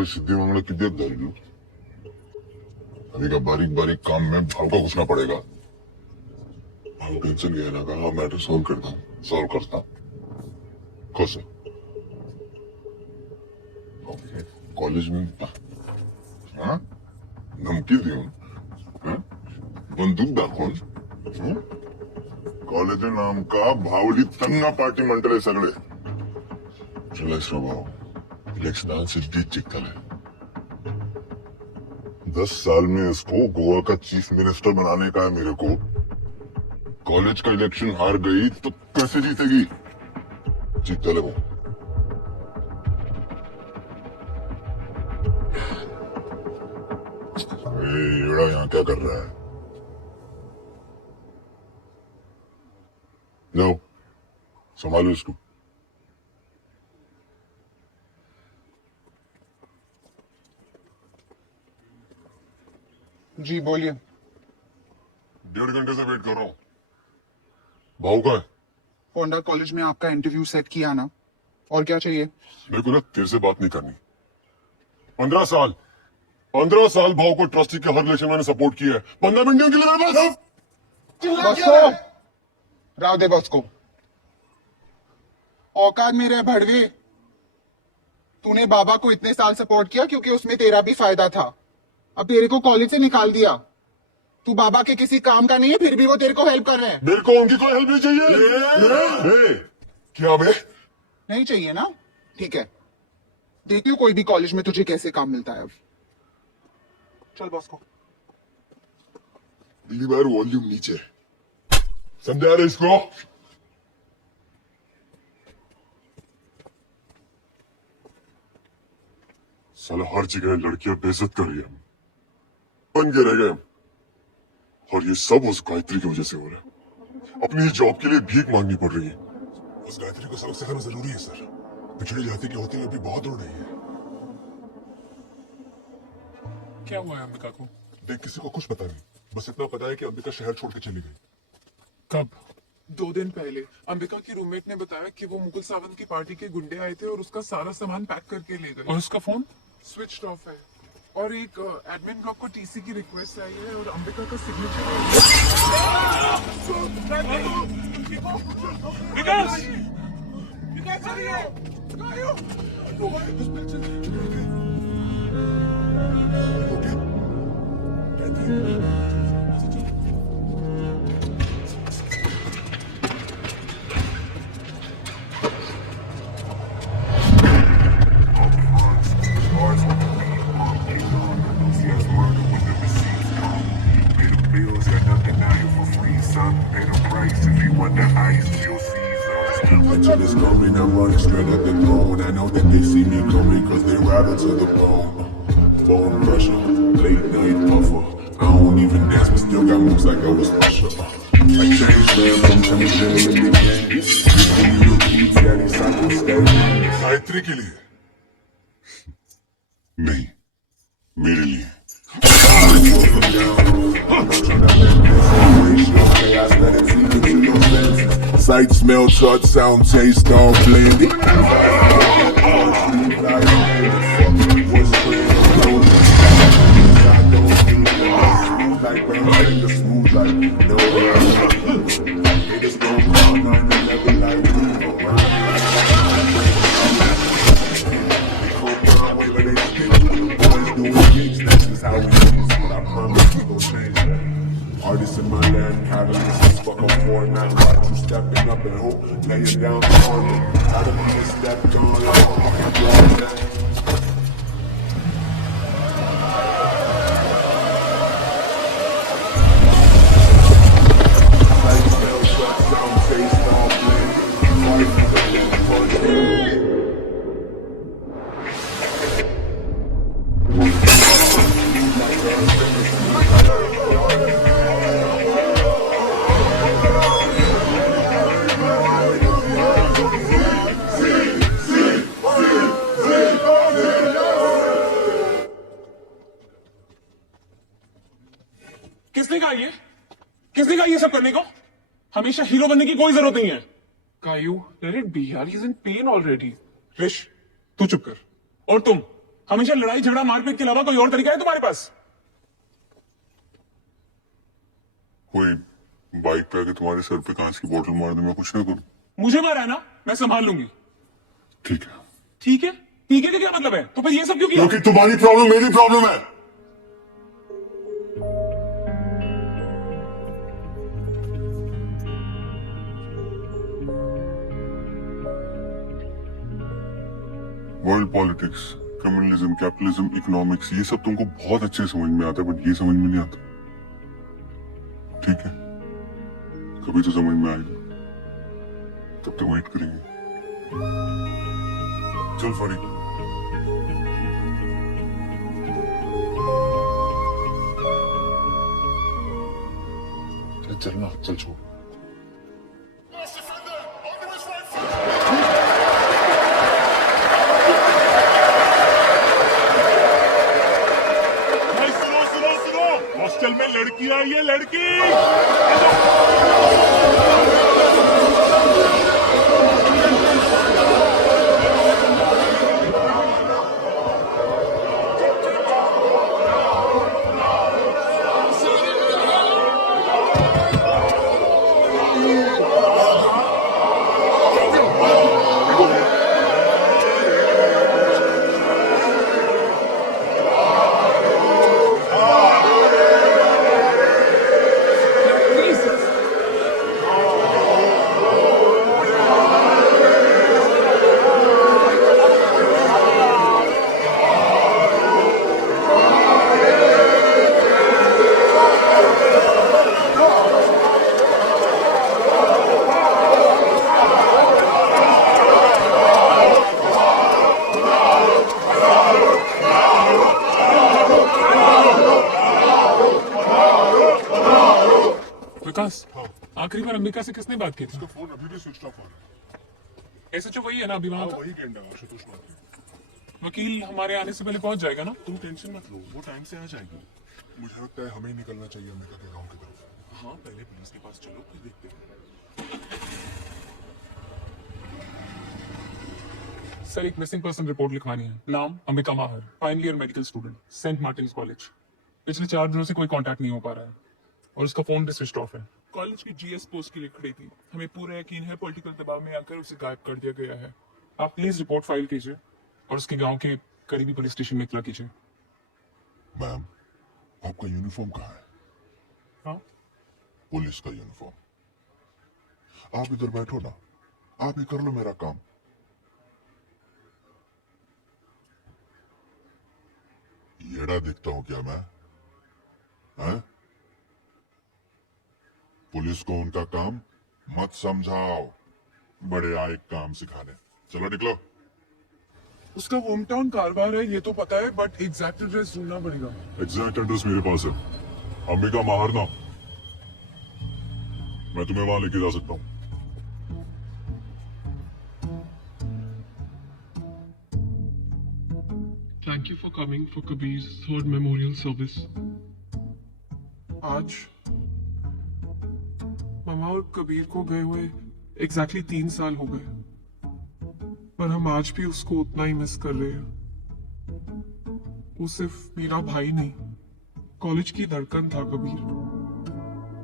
सिद्धि मामला की देख दारी लो, अभी का बारीक बारीक काम में भाव का घुसना पड़ेगा। भाव टेंशन गया ना, कहा मैटर सॉल्व करता कैसे? कॉलेज में हाँ? धमकी दी बंदूक दाखवून कॉलेज नाम का भावली तंगा पार्टी मंडळे सगळे चलायस भाव। इलेक्शन से जीत चिकल है। 10 साल में इसको गोवा का चीफ मिनिस्टर बनाने का है मेरे को। कॉलेज का इलेक्शन हार गई तो कैसे जीतेगी? जीत चले वो। ये यहाँ क्या कर रहा है? जाओ संभालो इसको। जी बोलिए। 1.5 घंटे से वेट कर रहा हूँ। भाऊ का है? फोंडा कॉलेज में आपका इंटरव्यू सेट किया ना, और क्या चाहिए? मेरे को ना तेरे से बात नहीं करनी। 15 साल भाव को ट्रस्टी के हर इलेक्शन मैंने सपोर्ट किया है। 15 मिनट के लिए मेरे पास बस को राव दे, बस को औकात में रह भड़वे। तूने बाबा को इतने साल सपोर्ट किया क्योंकि उसमें तेरा भी फायदा था। अब तेरे को कॉलेज से निकाल दिया, तू बाबा के किसी काम का नहीं है, फिर भी वो तेरे को हेल्प कर रहे हैं। मेरे को उनकी कोई हेल्प नहीं चाहिए। क्या बे? नहीं चाहिए ना? ठीक है, देखती हूँ कोई भी कॉलेज में तुझे कैसे काम मिलता है। अब चल बॉस को। पहली बार वॉल्यूम नीचे समझा रहे इसको? साला हर जगह लड़कियां बेइज्जत कर रही है, बन के रह गए हम। और ये सब उस गायत्री की वजह से हो रहा है। अपनी जॉब के लिए भीख मांगनी पड़ रही है। उस गायत्री को सबक सिखाना जरूरी है सर। पिछड़ी जाति के होते हुए भी बहुत उड़ रही है। क्या हुआ है अंबिका को? देख किसी को कुछ पता नहीं, बस इतना पता है कि अंबिका शहर छोड़ के चली गई। कब? 2 दिन पहले। अंबिका की रूममेट ने बताया कि वो मुकुल सावंत की पार्टी के गुंडे आए थे और उसका सारा सामान पैक करके ले गए। और उसका फोन स्विच ऑफ है, और एक एडमिन ब्लॉक को टीसी की रिक्वेस्ट आई है, और अंबिका का signature Is coming, I'm running straight at the throne. I know that they see me coming cause they rattle to the bone. Bone crusher, late night puffer. I don't even dance but still got moves like Elvis Presley. Like James Brown, sometimes you're in the game. You repeat, yeah, these cycles stay. Gayatri के लिए नहीं, मेरे लिए। Sight, smell, touch, sound, taste, all blended. Like brown fingers, smooth like no niggas gon' call 911 like we gon' ride. They come down whenever they speak. Boys doing gigs, that's just how we do. But I promise we gon' change that. Artists in my land, catalysts, fuck up for it now. Watch you stepping up and hope, laying down for me. Out of me, stepped on like a fucking that. किसने कहा ये सब करने को? हमेशा hero बनने की कोई जरूरत नहीं है। कायू, let it be यार, he's in pain already. रिश, तू चुप कर। और तुम हमेशा लड़ाई झगड़ा मारपीट के अलावा कोई और तरीका है तुम्हारे पास? कोई बाइक पे आके तुम्हारे सर पे कांच की बोतल मार दे, मैं कुछ ना करूं। मुझे मारा है ना, मैं संभाल लूंगी। ठीक है। ठीक है? ठीक है का क्या मतलब है? तो फिर ये सब क्यों किया? क्योंकि तुम्हारी प्रॉब्लम मेरी प्रॉब्लम है। World politics, communalism, capitalism, economics, ये सब तुमको बहुत अच्छे से समझ में आता है, बट ये समझ में नहीं आता। ठीक है, कभी तो समझ में आएगा, तब तक वेट करेंगे। चल फरीद, चलना, चल छोड़। हॉस्टल में लड़की आई है, लड़की। विकास, आखिरी बार अंबिका से किसने बात की थी? फोन अभी भी स्विच ऑफ हो रहा है। एसएचओ वही है ना अभी वहां का? वही गेंडा आशुतोष माथुर। वकील हमारे आने से पहले पहुंच जाएगा ना? तुम टेंशन मत लो, वो टाइम से आ जाएगी। मुझे लगता है हमें निकलना चाहिए अंबिका के गांव की तरफ। हाँ, पहले पुलिस के पास चलो, फिर देखते हैं। सर, एक मिसिंग पर्सन रिपोर्ट लिखवानी है। नाम Ambika Mahar, final year medical student, Saint Martin's college. पिछले 4 दिनों से कोई कांटेक्ट नहीं हो पा रहा है और उसका फोन भी स्विच ऑफ है। कॉलेज की जीएस पोस्ट के लिए खड़ी थी। हमें पूरा यकीन है पॉलिटिकल दबाव में आकर उसे गायब कर दिया गया है। आप प्लीज रिपोर्ट फाइल कीजिए और उसके गांव के करीबी पुलिस स्टेशन में इतला कीजिए। मैम, आपका यूनिफॉर्म कहाँ है? हाँ, पुलिस का यूनिफॉर्म। आप इधर बैठो ना, आप ही कर लो मेरा काम। येड़ा दिखता हूं क्या मैं? हैं? पुलिस को उनका काम मत समझाओ, बड़े आए काम सिखाने। चलो निकलो। उसका होम टाउन कारवार है ये तो पता है, बट एग्जैक्ट एड्रेस ढूंढना पड़ेगा। एग्जैक्ट एड्रेस मेरे पास है। अंबिका माहर ना, मैं तुम्हें वहां लेके जा सकता हूँ। Thank you for coming for Kabir's third memorial service. आज मामा और कबीर को गए हुए एग्जैक्टली 3 साल हो गए, पर हम आज भी उसको उतना ही मिस कर रहे हैं। वो सिर्फ मेरा भाई नहीं, कॉलेज की धड़कन था कबीर।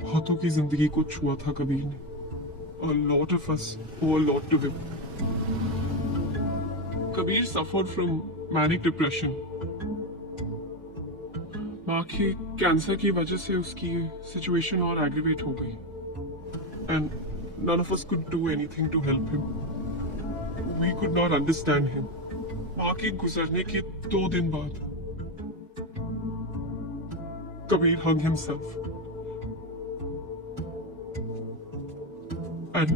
बहुतों की जिंदगी को छुआ था कबीर ने। A lot of us owe a lot to him. Kabir suffered from manic depression. माँ के कैंसर की वजह से उसकी सिचुएशन और एग्रीवेट हो गई, and none of us could do anything to help him. We could not understand him. माँ के गुजरने के 2 दिन बाद Kabir hung himself. And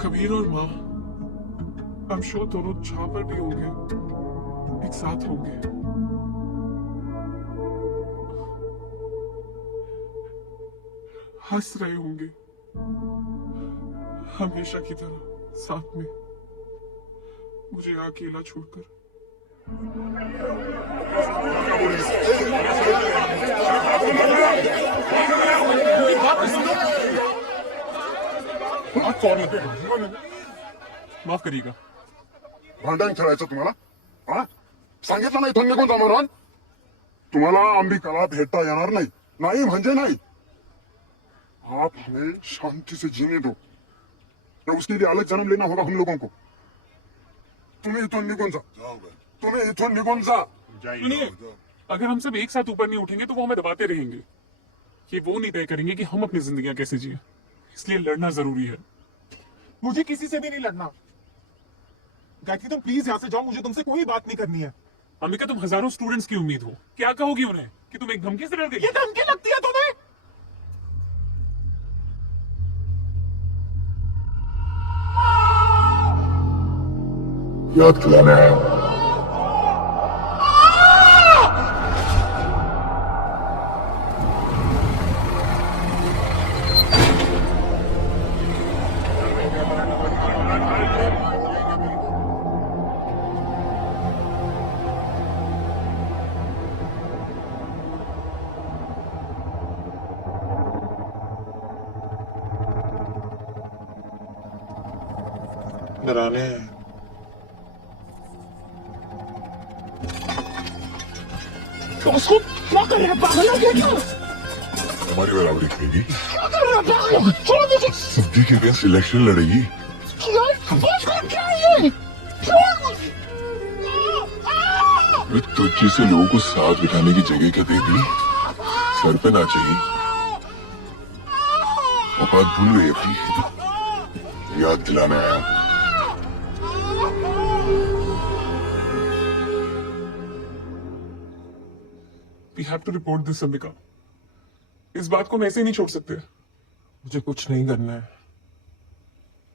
Kabir और माँ I'm sure दोनों जहां पर भी होंगे एक साथ होंगे। हंस रहे होंगे हमेशा की तरह साथ में, मुझे यहाँ अकेला छोड़कर। माफ करिएगा। भांडण खेळायचं तुम्हाला? हा? सांगितलं नाही इथून निघून जा म्हणून? तुम्हाला अंबिकाला भेटता येणार नाही, नाही म्हणजे नाही। आप हमें शांति से जीने दो, या उसके लिए अलग जन्म लेना होगा हम लोगों को। तुम्हें इथून निघून जा, तुम्हें इथून निघून जा। सुनिए, अगर हम सब एक साथ ऊपर नहीं उठेंगे तो वो हमें दबाते रहेंगे। ये वो नहीं तय करेंगे कि हम अपनी जिंदगियां कैसे जिए, इसलिए लड़ना जरूरी है। मुझे किसी से भी नहीं लड़ना। गायत्री तुम प्लीज यहाँ से जाओ, मुझे तुमसे कोई बात नहीं करनी है। अंबिका, तुम हजारों स्टूडेंट्स की उम्मीद हो, क्या कहोगी उन्हें कि तुम एक धमकी से डर गई? ये धमकी लगती है तुम्हें? याद खिलाने आया हूं। डराने उसको क्या कर रहे हैं? पागल हो गया क्या? हमारी बराबरी करेगी? क्या कर रहे हैं? पागल छोड़ दो। सिद्धि के अगेंस्ट इलेक्शन लड़ेगी? क्या है ये? तो जैसे लोगों को साथ बिठाने की जगह क्या दे दी? सर पे ना चाहिए। औकात भूल गई अपनी। याद दिलाने आया हूं। We have to report this, Ambika. इस बात को हम ऐसे नहीं छोड़ सकते। मुझे कुछ नहीं करना है,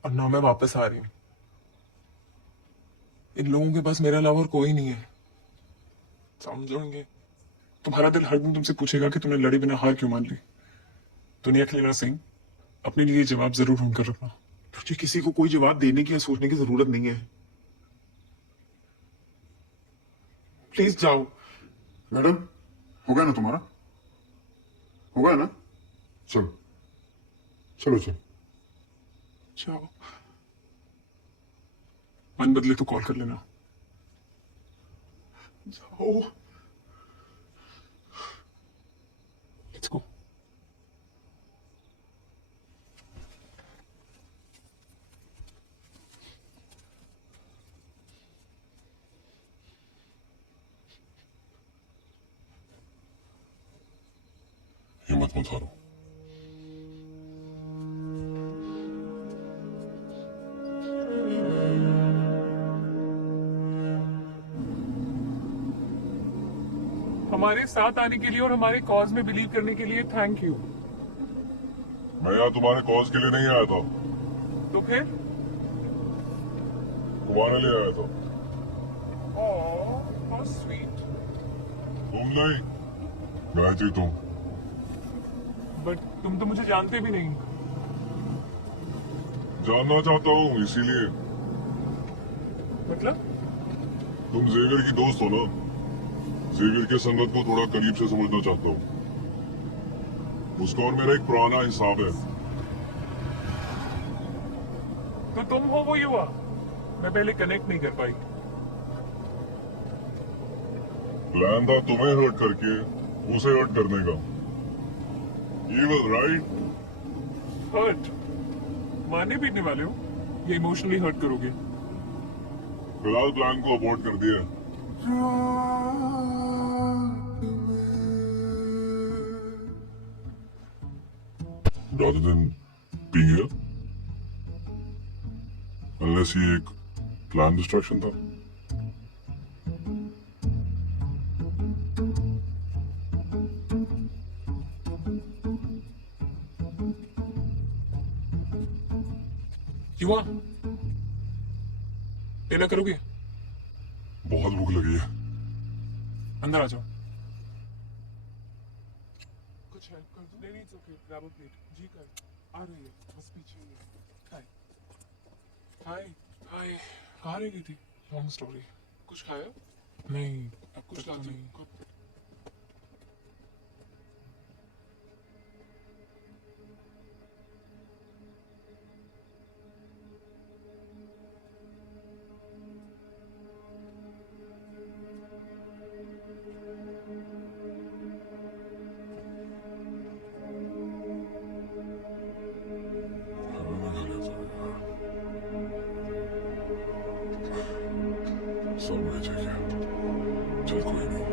और ना मैं वापस आ रही हूं। इन लोगों के पास मेरे अलावा और कोई नहीं है, समझोगे? तुम्हारा दिल हर दिन तुमसे पूछेगा कि तुमने लड़ी बिना हार क्यों मान ली। दुनिया खेलना सिंह, अपने लिए जवाब जरूर ढूंढ कर रखना। तुझे किसी को कोई जवाब देने की या सोचने की जरूरत नहीं है। प्लीज जाओ। मैडम, हो गया ना तुम्हारा? हो गया ना? चलो चलो चलो। जाओ, मन बदले तो कॉल कर लेना। जाओ, लेट्स गो। हिम्मत मत हारो। हमारे साथ आने के लिए और हमारे कॉज में बिलीव करने के लिए थैंक यू। मैं यहाँ तुम्हारे कॉज के लिए नहीं आया था, तो फिर तुम्हारे लिए आया था। How sweet. तुम नहीं, गायत्री तुम। बट तुम तो मुझे जानते भी नहीं। जानना चाहता हूँ इसीलिए। मतलब तुम जेवियर की दोस्त हो ना, जेवियर के संगत को थोड़ा करीब से समझना चाहता हूँ। उसका और मेरा एक पुराना हिसाब है। तो तुम हो वो युवा, मैं पहले कनेक्ट नहीं कर पाई। प्लान था तुम्हें हर्ट करके उसे हर्ट करने का। ये वाज राइट। हर्ट मारने पीटने वाले हो या इमोशनली हर्ट करोगे? फिलहाल प्लान को अबॉर्ट कर दिया। Rather than being here, unless ये एक प्लान डिस्ट्रैक्शन था। युवा डिनर करोगे? बहुत भूख लगी है। अंदर आ जाओ। कुछ हेल्प कर दो? नहीं, it's okay. Grab a plate. जी कर। आ रही है, बस पीछे ही है। हाय हाय हाय। कहाँ रह गई थी? Long story. कुछ खाया? नहीं, अब कुछ लाती हूँ। सब मैं चाहिए। चल कोई नहीं।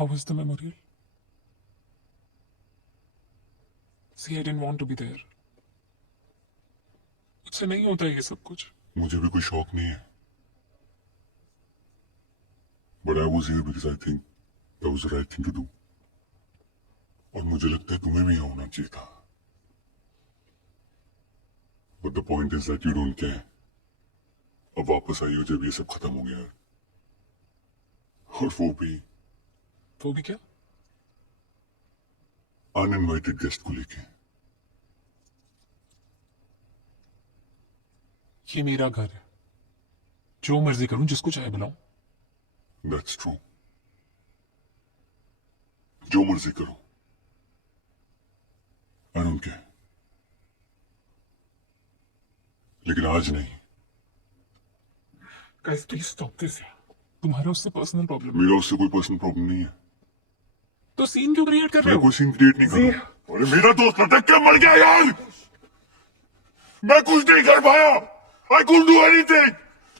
How was the memorial? See, I didn't want to be there. मुझसे नहीं होता ये सब कुछ। मुझे भी कोई शौक नहीं है। But I was here because I think that was the right thing to do. और मुझे लगता है तुम्हें भी यहाँ होना चाहिए था। But the point is that you don't care. अब वापस आई हो जब ये सब खत्म हो गया है। और वो भी क्या? अनइनवाइटेड गेस्ट को लेके। ये मेरा घर है, जो मर्जी करूं, जिसको चाहे बुलाऊं। That's true. जो मर्जी करो। I don't care. लेकिन आज नहीं। Guys, please stop this. तुम्हारा उससे पर्सनल प्रॉब्लम? मेरा उससे कोई पर्सनल प्रॉब्लम नहीं है। तो सीन क्यों क्रिएट कर रहे मैं हो? कोई सीन क्रिएट नहीं कर रहा। अरे मेरा दोस्त लटक के मर गया यार। मैं कुछ नहीं कर पाया। I couldn't do anything.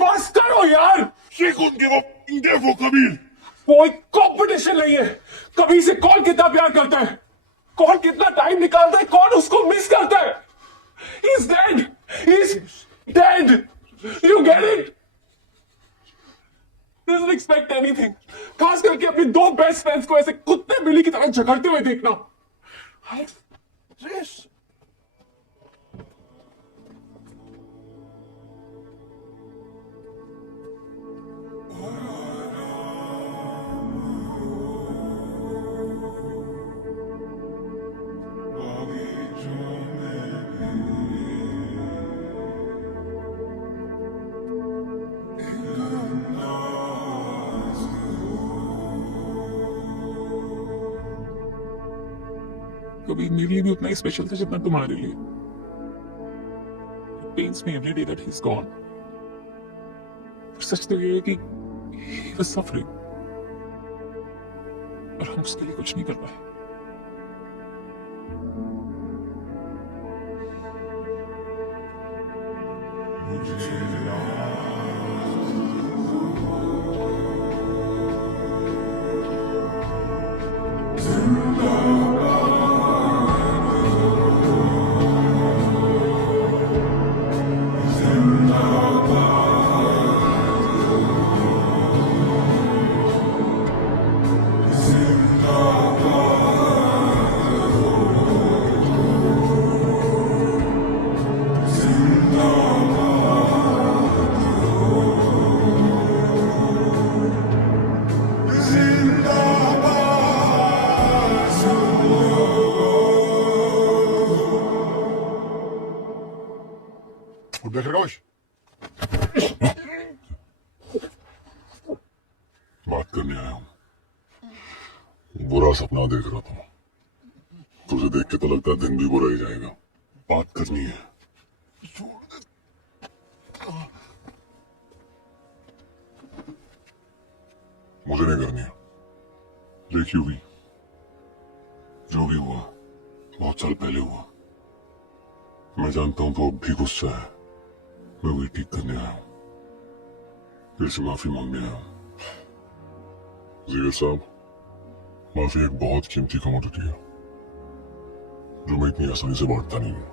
बस करो यार। She couldn't give up. देखो कबीर। कोई कंपटीशन नहीं है। कभी से कौन कितना प्यार करता है, कौन कितना टाइम निकालता है, कौन उसको मिस करता है। He's dead. He's dead. You get it? Doesn't expect anything. खास करके अपनी दो बेस्ट फ्रेंड्स को ऐसे कुत्ते बिल्ली की तरह झगड़ते हुए देखना। Yes. कभी मेरे लिए भी उतना ही स्पेशल था जितना तुम्हारे लिए। It pains me every day that he's gone. सच तो ये है कि he was suffering और हम उसके लिए कुछ नहीं कर पाए। देख खरगोश, बात करने आया हूँ। बुरा सपना देख रहा था। तुझे देख के तो लगता है दिन भी बुरा ही जाएगा। बात करनी है। मुझे नहीं करनी है। देखी हुई जो भी हुआ बहुत साल पहले हुआ। मैं जानता हूं तो अब भी गुस्सा है। मैं वही ठीक करने आया हूं। फिर से माफी मांगने आया हूं। ज़ीगर साहब, माफी एक बहुत कीमती कमोडिटी है जो मैं इतनी आसानी से बांटता नहीं हूं।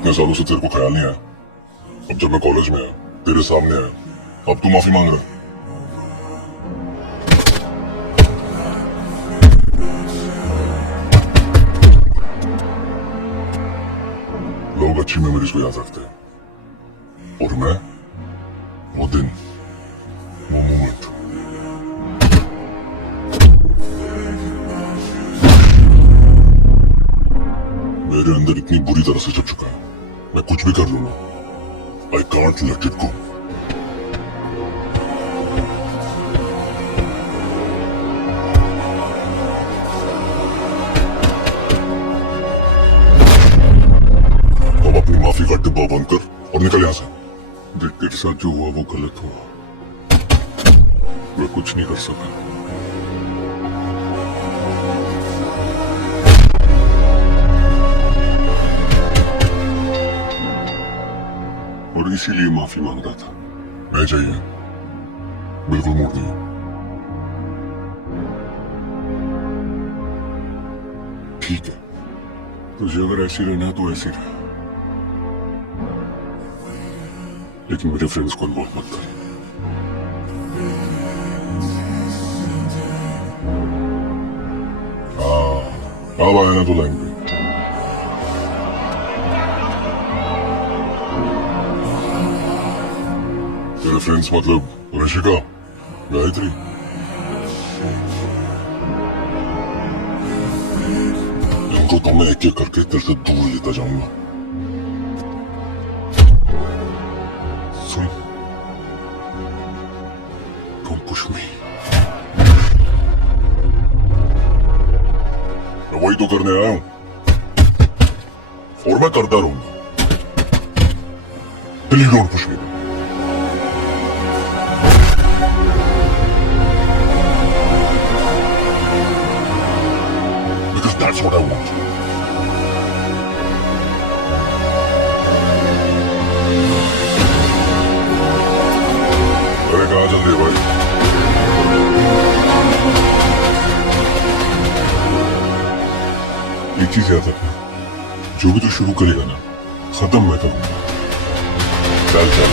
इतने सालों से तेरे को ख्याल नहीं आया। अब जब मैं कॉलेज में आया, तेरे सामने आया, अब तू माफी मांग रहा है। लोग अच्छी मेमोरीज को याद रखते हैं और मैं वो दिन, वो मोमेंट। मेरे अंदर इतनी बुरी तरह से चढ़ चुका है, मैं कुछ भी कर लूंगा। I can't let it go. अब अपनी माफी का डिब्बा बंद कर और निकल यहां से। देख तेरे साथ जो हुआ वो गलत हुआ। मैं कुछ नहीं कर सका। और इसीलिए माफी मांग रहा था। मैं चाहिए बिल्कुल मूड नहीं। ठीक है, तुझे अगर ऐसी रहना है तो ऐसी रह, लेकिन मेरे फ्रेंड्स को इन्वॉल्व मत कर। अब आया ना तो लाइन पे। तेरे फ्रेंड्स मतलब ऋषिका, गायत्री। इनको तो मैं एक एक करके तेरे से दूर लेता जाऊंगा। सुन, डोंट पुश मी। मैं वही तो करने आया हूं और मैं करता रहूंगा। Please don't push me. That's what I want. अरे कहाँ चल रही है भाई? एक चीज याद रखना, जो भी तू शुरू करेगा ना, खत्म मैं करूंगा। चल चल,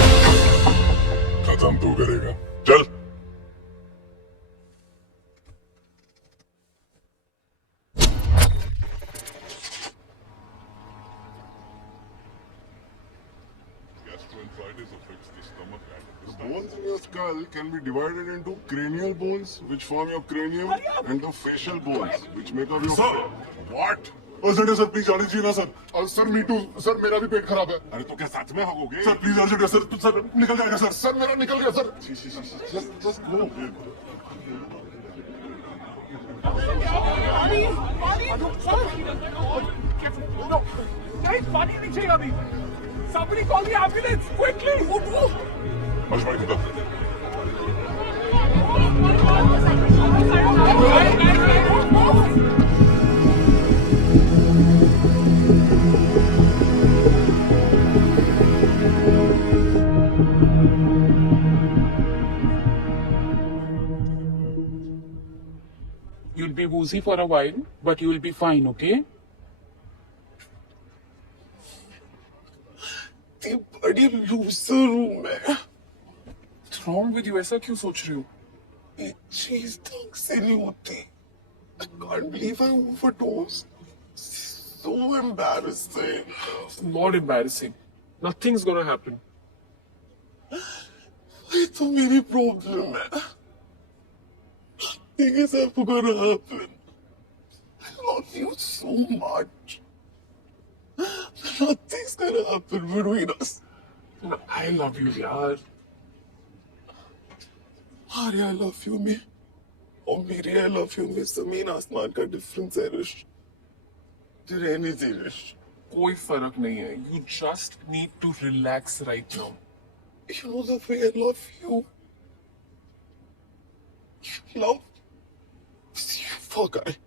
खत्म तू करेगा। चल। The bones in your skull can be divided into cranial bones, which form your cranium, and the facial bones, which make up your. Sir! What? Urgent है सर, प्लीज जाने दीजिए ना सर। सर मीटू सर, मेरा भी पेट खराब है। अरे तो क्या सच में होगे? सर प्लीज अर्जेंट है सर, सर निकल जाएगा सर। सर मेरा निकल गया सर। Just go. पानी नहीं चाहिए अभी। Somebody call the ambulance quickly. Azmaei खुदा। You'll be woozy for a while, but you'll be fine, okay? बड़ी लूजर हूँ मैं। What's wrong with you? ऐसा क्यों सोच रही हो? ये चीज ढंग से नहीं होती। I can't believe I overdosed. So embarrassing. Not embarrassing. Nothing's gonna happen. ये तो मेरी प्रॉब्लम है। Nothing is ever gonna happen. I love you so much. Nothing's gonna happen between us. No, I love you, yaar. अरे I love you में और मेरे I love you में जमीन आसमान का डिफरेंस है रिश। रहने दे रिश। कोई फर्क नहीं है. You just need to relax right now. You know the way I love you. You love you fuck I.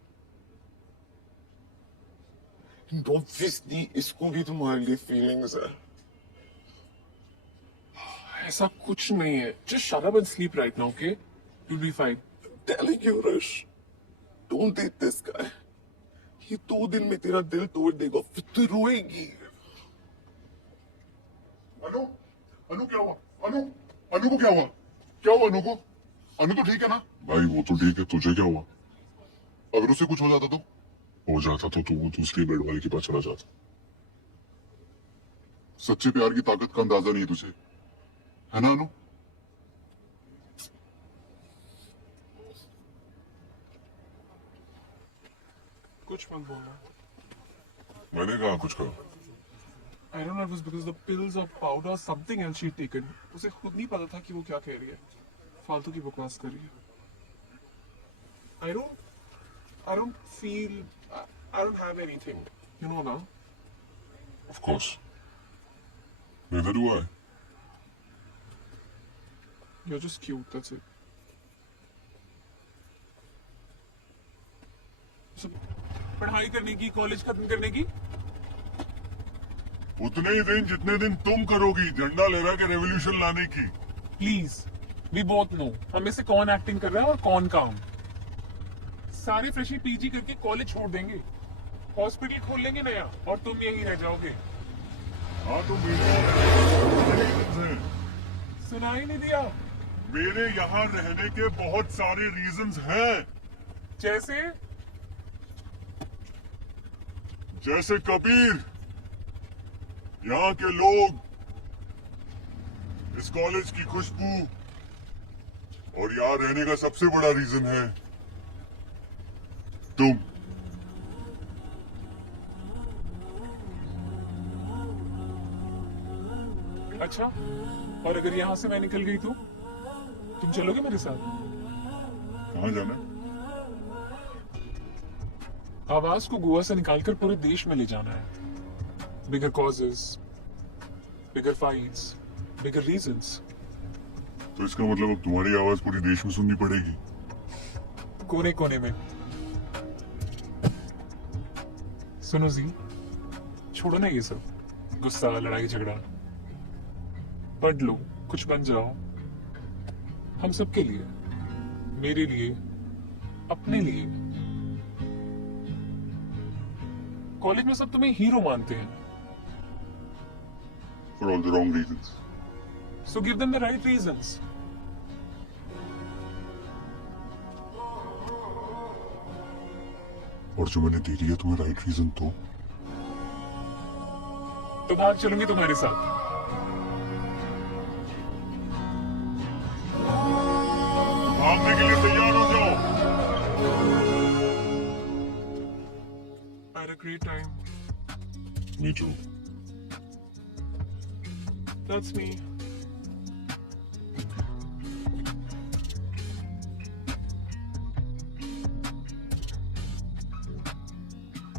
And obviously इसको भी तुम्हारे लिए feelings है। ऐसा कुछ नहीं है. Just shut up and sleep right now, okay? You'll be fine. I'm telling you Rish, don't date this guy. ये 2 दिन में तेरा दिल तोड़ देगा, फिर तू रोएगी। अनु, अनु क्या हुआ? अनु, अनु को क्या हुआ? क्या हुआ अनु को? अनु तो ठीक है ना? भाई वो तो ठीक है, तुझे क्या हुआ? अगर उसे कुछ हो जाता तो? हो जाता तो वो दूसरी बेड वाले के पास चला जाता। सच्चे प्यार की ताकत का अंदाजा नहीं है तुझे, है ना अनु? कुछ मत बोलना. मैंने कहा कुछ कहा। I don't know, it was because the pills or powder or something else she'd taken. उसे खुद नहीं पता था कि वो क्या कह रही है. फालतू की बकवास कर रही है. I don't feel, I don't have anything. You know now? Of course. Neither do I. You're just cute, that's it. So, पढ़ाई करने की, कॉलेज खत्म करने की? उतने ही दिन जितने दिन तुम करोगी झंडा लहरा के रेवोल्यूशन लाने की। प्लीज, we both know हम में से कौन एक्टिंग कर रहा है और कौन काम. सारे फ्रेशी पीजी करके कॉलेज छोड़ देंगे, हॉस्पिटल खोल लेंगे नया और तुम यहीं रह जाओगे. हाँ तो मेरे सुना ही नहीं दिया. मेरे यहाँ रहने के बहुत सारे रीजंस हैं। जैसे जैसे कबीर, यहाँ के लोग, इस कॉलेज की खुशबू, और यहाँ रहने का सबसे बड़ा रीजन है तुम। अच्छा, और अगर यहाँ से मैं निकल गई तो तुम चलोगे मेरे साथ? कहाँ जाना है? आवाज को गोवा से निकालकर पूरे देश में ले जाना है. बिगर कॉजेस, बिगर फाइट्स, बिगर रीजंस. तो इसका मतलब अब तुम्हारी आवाज पूरी देश में सुननी पड़ेगी। कोने कोने में. सुनो जी, छोड़ो ना ये सब गुस्सा, लड़ाई झगड़ा. पढ़ लो, कुछ बन जाओ, हम सबके लिए, मेरे लिए, अपने लिए. कॉलेज में सब तुम्हें हीरो मानते हैं. For all the wrong reasons. So give them the right reasons. और जो मैंने दे दिया तुम्हें राइट रीजन तो भाग चलूंगी तुम्हारे साथ. भागने के लिए तैयार हो जाओ। I great time. Me too. That's me.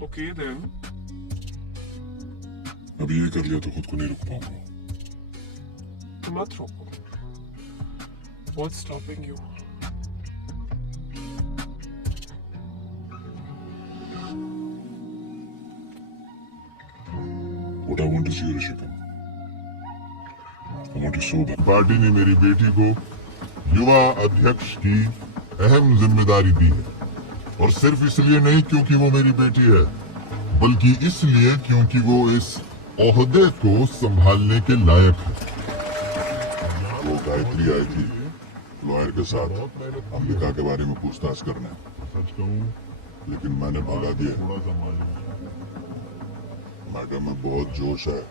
Okay then. अभी ये कर लिया तो खुद को नहीं रोक पाऊंगा. तो मत रोको. What's stopping you? What I want to see you, Rishikam. I want you so bad. Party ने मेरी बेटी को युवा अध्यक्ष की अहम जिम्मेदारी दी है, और सिर्फ इसलिए नहीं क्योंकि वो मेरी बेटी है, बल्कि इसलिए क्योंकि वो इस ओहदे को संभालने के लायक है. वो गायत्री आई थी लॉयर के साथ अंबिका के बारे में पूछताछ करने, लेकिन मैंने भगा दिया. मैडम में बहुत जोश है,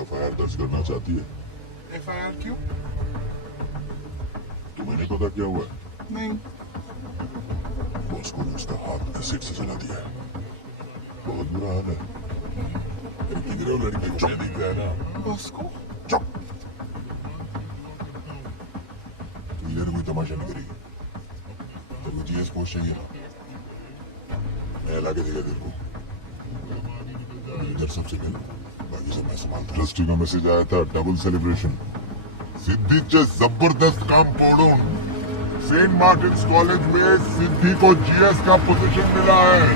एफआईआर दर्ज करना चाहती है. एफआईआर क्यों? तुम्हें नहीं पता क्या हुआ है? नहीं. बॉस को ने उसका हाथ एसिड से जला दिया है. बहुत बुरा हाल है. किधर लड़की को दिख रहा है ना. बॉस को? चुप. इधर कोई तमाशा नहीं करेगी. तेरे जीएस पोस्ट चाहिए ना, मैं ला के देगा तेरे को. इधर सबसे पहले बाकी सब मैं संभालता. ट्रस्टी का मैसेज आया था, डबल सेलिब्रेशन. सिद्धीचे जबरदस्त काम पडून सेंट मार्टिन्स कॉलेज में सिद्धि को जीएस का पोजीशन मिला है.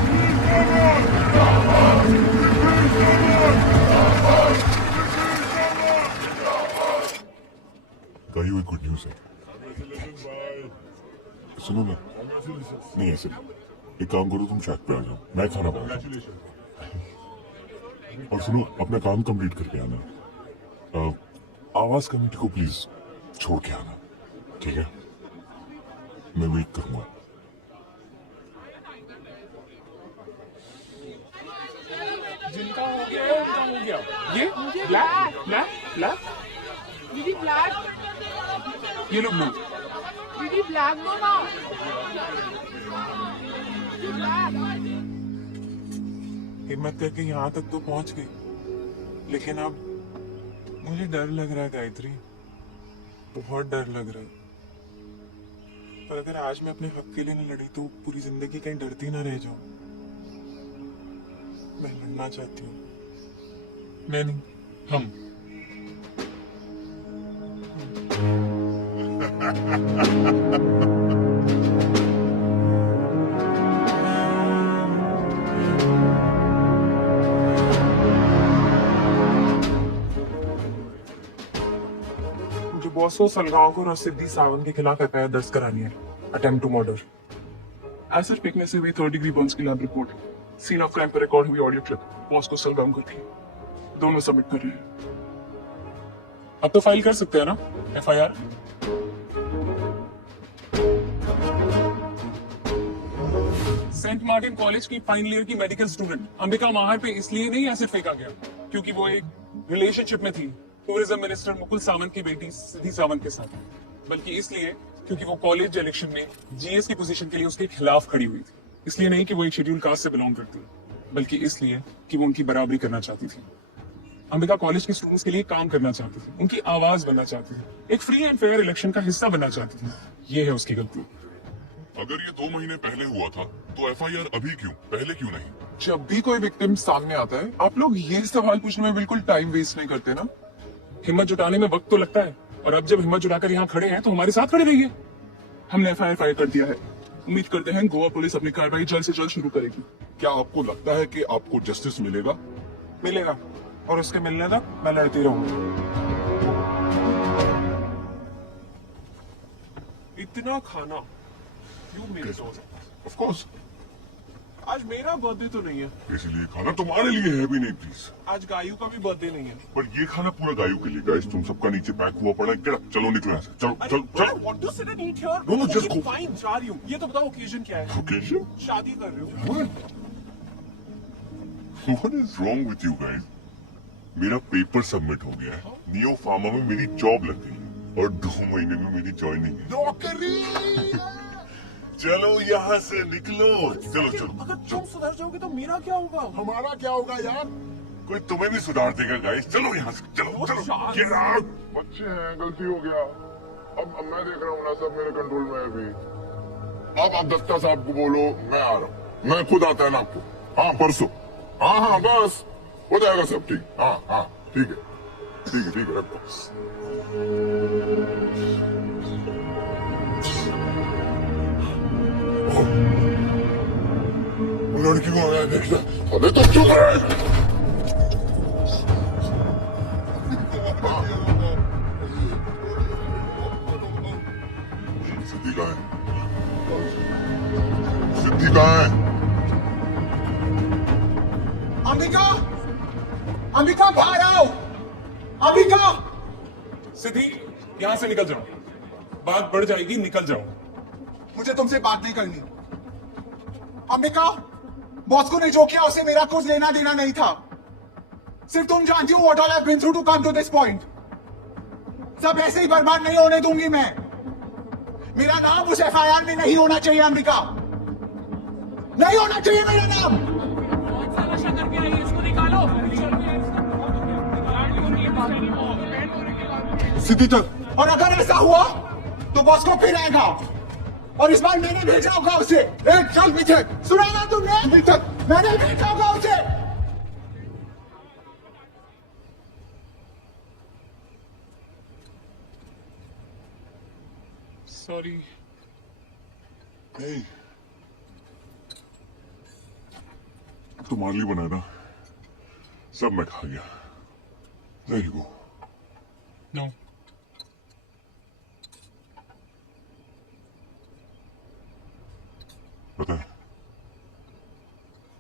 कही हुई गुड न्यूज है. सुनो ना, नहीं ऐसे एक काम करो, तुम शैक पे आ जाओ, मैं खाना बनाता हूं. और सुनो, अपना काम कंप्लीट करके आना. आवाज कमेटी को प्लीज छोड़ के आना, ठीक है? मैं वेट करूंगा. जिनका हो गया है उनका हो गया. ये ब्लैक ब्लैक ब्लैक. दीदी ब्लैक. ये लोग लो. दीदी ब्लैक दो ना. ब्लैक. हिम्मत करके यहाँ तक तो पहुंच गई, लेकिन अब मुझे डर लग रहा है गायत्री, बहुत डर लग रहा है. पर अगर आज मैं अपने हक के लिए न लड़ी तो पूरी जिंदगी कहीं डरती ना रह जाऊं. मैं लड़ना चाहती हूँ. मैं नहीं, हम. मुझे बॉसो सलगांवकर और सिद्धि सावंत के खिलाफ एफआईआर दर्ज करानी है. Attempt to murder. एसिड फेंकने से हुई 3rd डिग्री बर्न्स की lab report, scene of crime पर रिकॉर्ड हुई ऑडियो क्लिप, बॉस को सलगाम करके दोनों सबमिट कर रहे हैं. अब तो फाइल कर सकते हैं ना एफआईआर? सेंट मार्टिन कॉलेज की फाइनल ईयर की मेडिकल स्टूडेंट अंबिका माहर पे इसलिए नहीं एसिड फेंका गया क्योंकि वो एक रिलेशनशिप में थी टूरिज्म मिनिस्टर मुकुल सावंत की बेटी सिद्धि सावंत के साथ, बल्कि इसलिए क्योंकि वो कॉलेज इलेक्शन में जीएस की पोजीशन के लिए उसके खिलाफ खड़ी हुई थी. इसलिए नहीं कि वो एक शेड्यूल कास्ट से बिलोंग करती है, बल्कि इसलिए कि वो उनकी बराबरी करना चाहती थी. अंबिका कॉलेज के स्टूडेंट्स के लिए काम करना चाहती थी, उनकी आवाज बनना चाहती थी, एक फ्री एंड फेयर इलेक्शन का हिस्सा बनना चाहती थी. ये है उसकी गलती. अगर ये 2 महीने पहले हुआ था तो एफआईआर अभी क्यों, पहले क्यों नहीं? जब भी कोई विक्टिम सामने आता है, आप लोग ये सवाल पूछने में बिल्कुल टाइम वेस्ट नहीं करते ना. हिम्मत जुटाने में वक्त तो लगता है, और अब जब हिम्मत जुटाकर यहाँ खड़े हैं तो हमारे साथ खड़े रहिए. हमने एफआईआर फाइल कर दिया है. उम्मीद करते हैं गोवा पुलिस अपनी कार्रवाई जल्द से जल्द शुरू करेगी. क्या आपको लगता है कि आपको जस्टिस मिलेगा? मिलेगा, और उसके मिलने तक मैं लड़ती रहूंगी. इतना खाना यू मेरे ऑफ कोर्स. आज मेरा बर्थडे तो नहीं है, इसलिए खाना तुम्हारे लिए है भी नहीं प्लीज. आज गायू का भी बर्थडे नहीं है. पर ये खाना पूरा गायों के लिए. गाइस, तुम सबका नीचे पैक हुआ पड़ा है. Get up, चलो निकलो यहाँ से. चलो चलो चलो. Want to sit and eat here? No, no, just Okay, go. fine, जा रही हूँ. ये तो बताओ ओकेजन क्या है? Occasion? शादी कर रहे हो? What is wrong with you guys? मेरा पेपर सबमिट हो गया है. नियो फार्मा में मेरी जॉब लग गई है और 2 महीने में मेरी ज्वाइनिंग है. चलो यहाँ से निकलो। चलो चलो अगर तुम सुधर जाओगे तो मेरा क्या होगा? हमारा क्या होगा यार? कोई तुम्हें भी सुधार देगा गाइस। चलो यहाँ से, चलो चलो Get out! बच्चे हैं, गलती हो गया। अब मैं देख रहा हूँ ना, सब मेरे कंट्रोल में है अभी। अब आप दत्ता साहब को बोलो मैं आ रहा हूँ, मैं खुद आता है ना आपको। हाँ परसों, हाँ बस हो जाएगा सब ठीक। हाँ ठीक है रखो। लड़की को मैं देखता, अरे तो चुप रहे। सिद्धि कहाँ है? सिद्धि कहाँ है? अंबिका बाहर आओ। अंबिका, सिद्धि, यहाँ से निकल जाओ, बात बढ़ जाएगी, निकल जाओ। मुझे तुमसे बात नहीं करनी। अंबिका, बॉस को ने जो किया उसे मेरा कुछ लेना देना नहीं था। सिर्फ तुम जानती हो what all I have been through to come to this point. सब ऐसे ही बर्बाद नहीं होने दूंगी मैं। मेरा नाम उस एफआईआर में नहीं होना चाहिए अंबिका, नहीं होना चाहिए मेरा नाम। नशा करके आई है, इसको निकालो। सिद्धि चल। और अगर ऐसा हुआ तो बॉस को फिर आएगा, और इस बार मैंने भेजा होगा उसे। चल पीछे, सुना ना तुमने? मैंने भेजा होगा उसे। सॉरी। नहीं, तुम्हारे लिए बनाया ना, सब मैं खा गया। There you go. नो, पता है,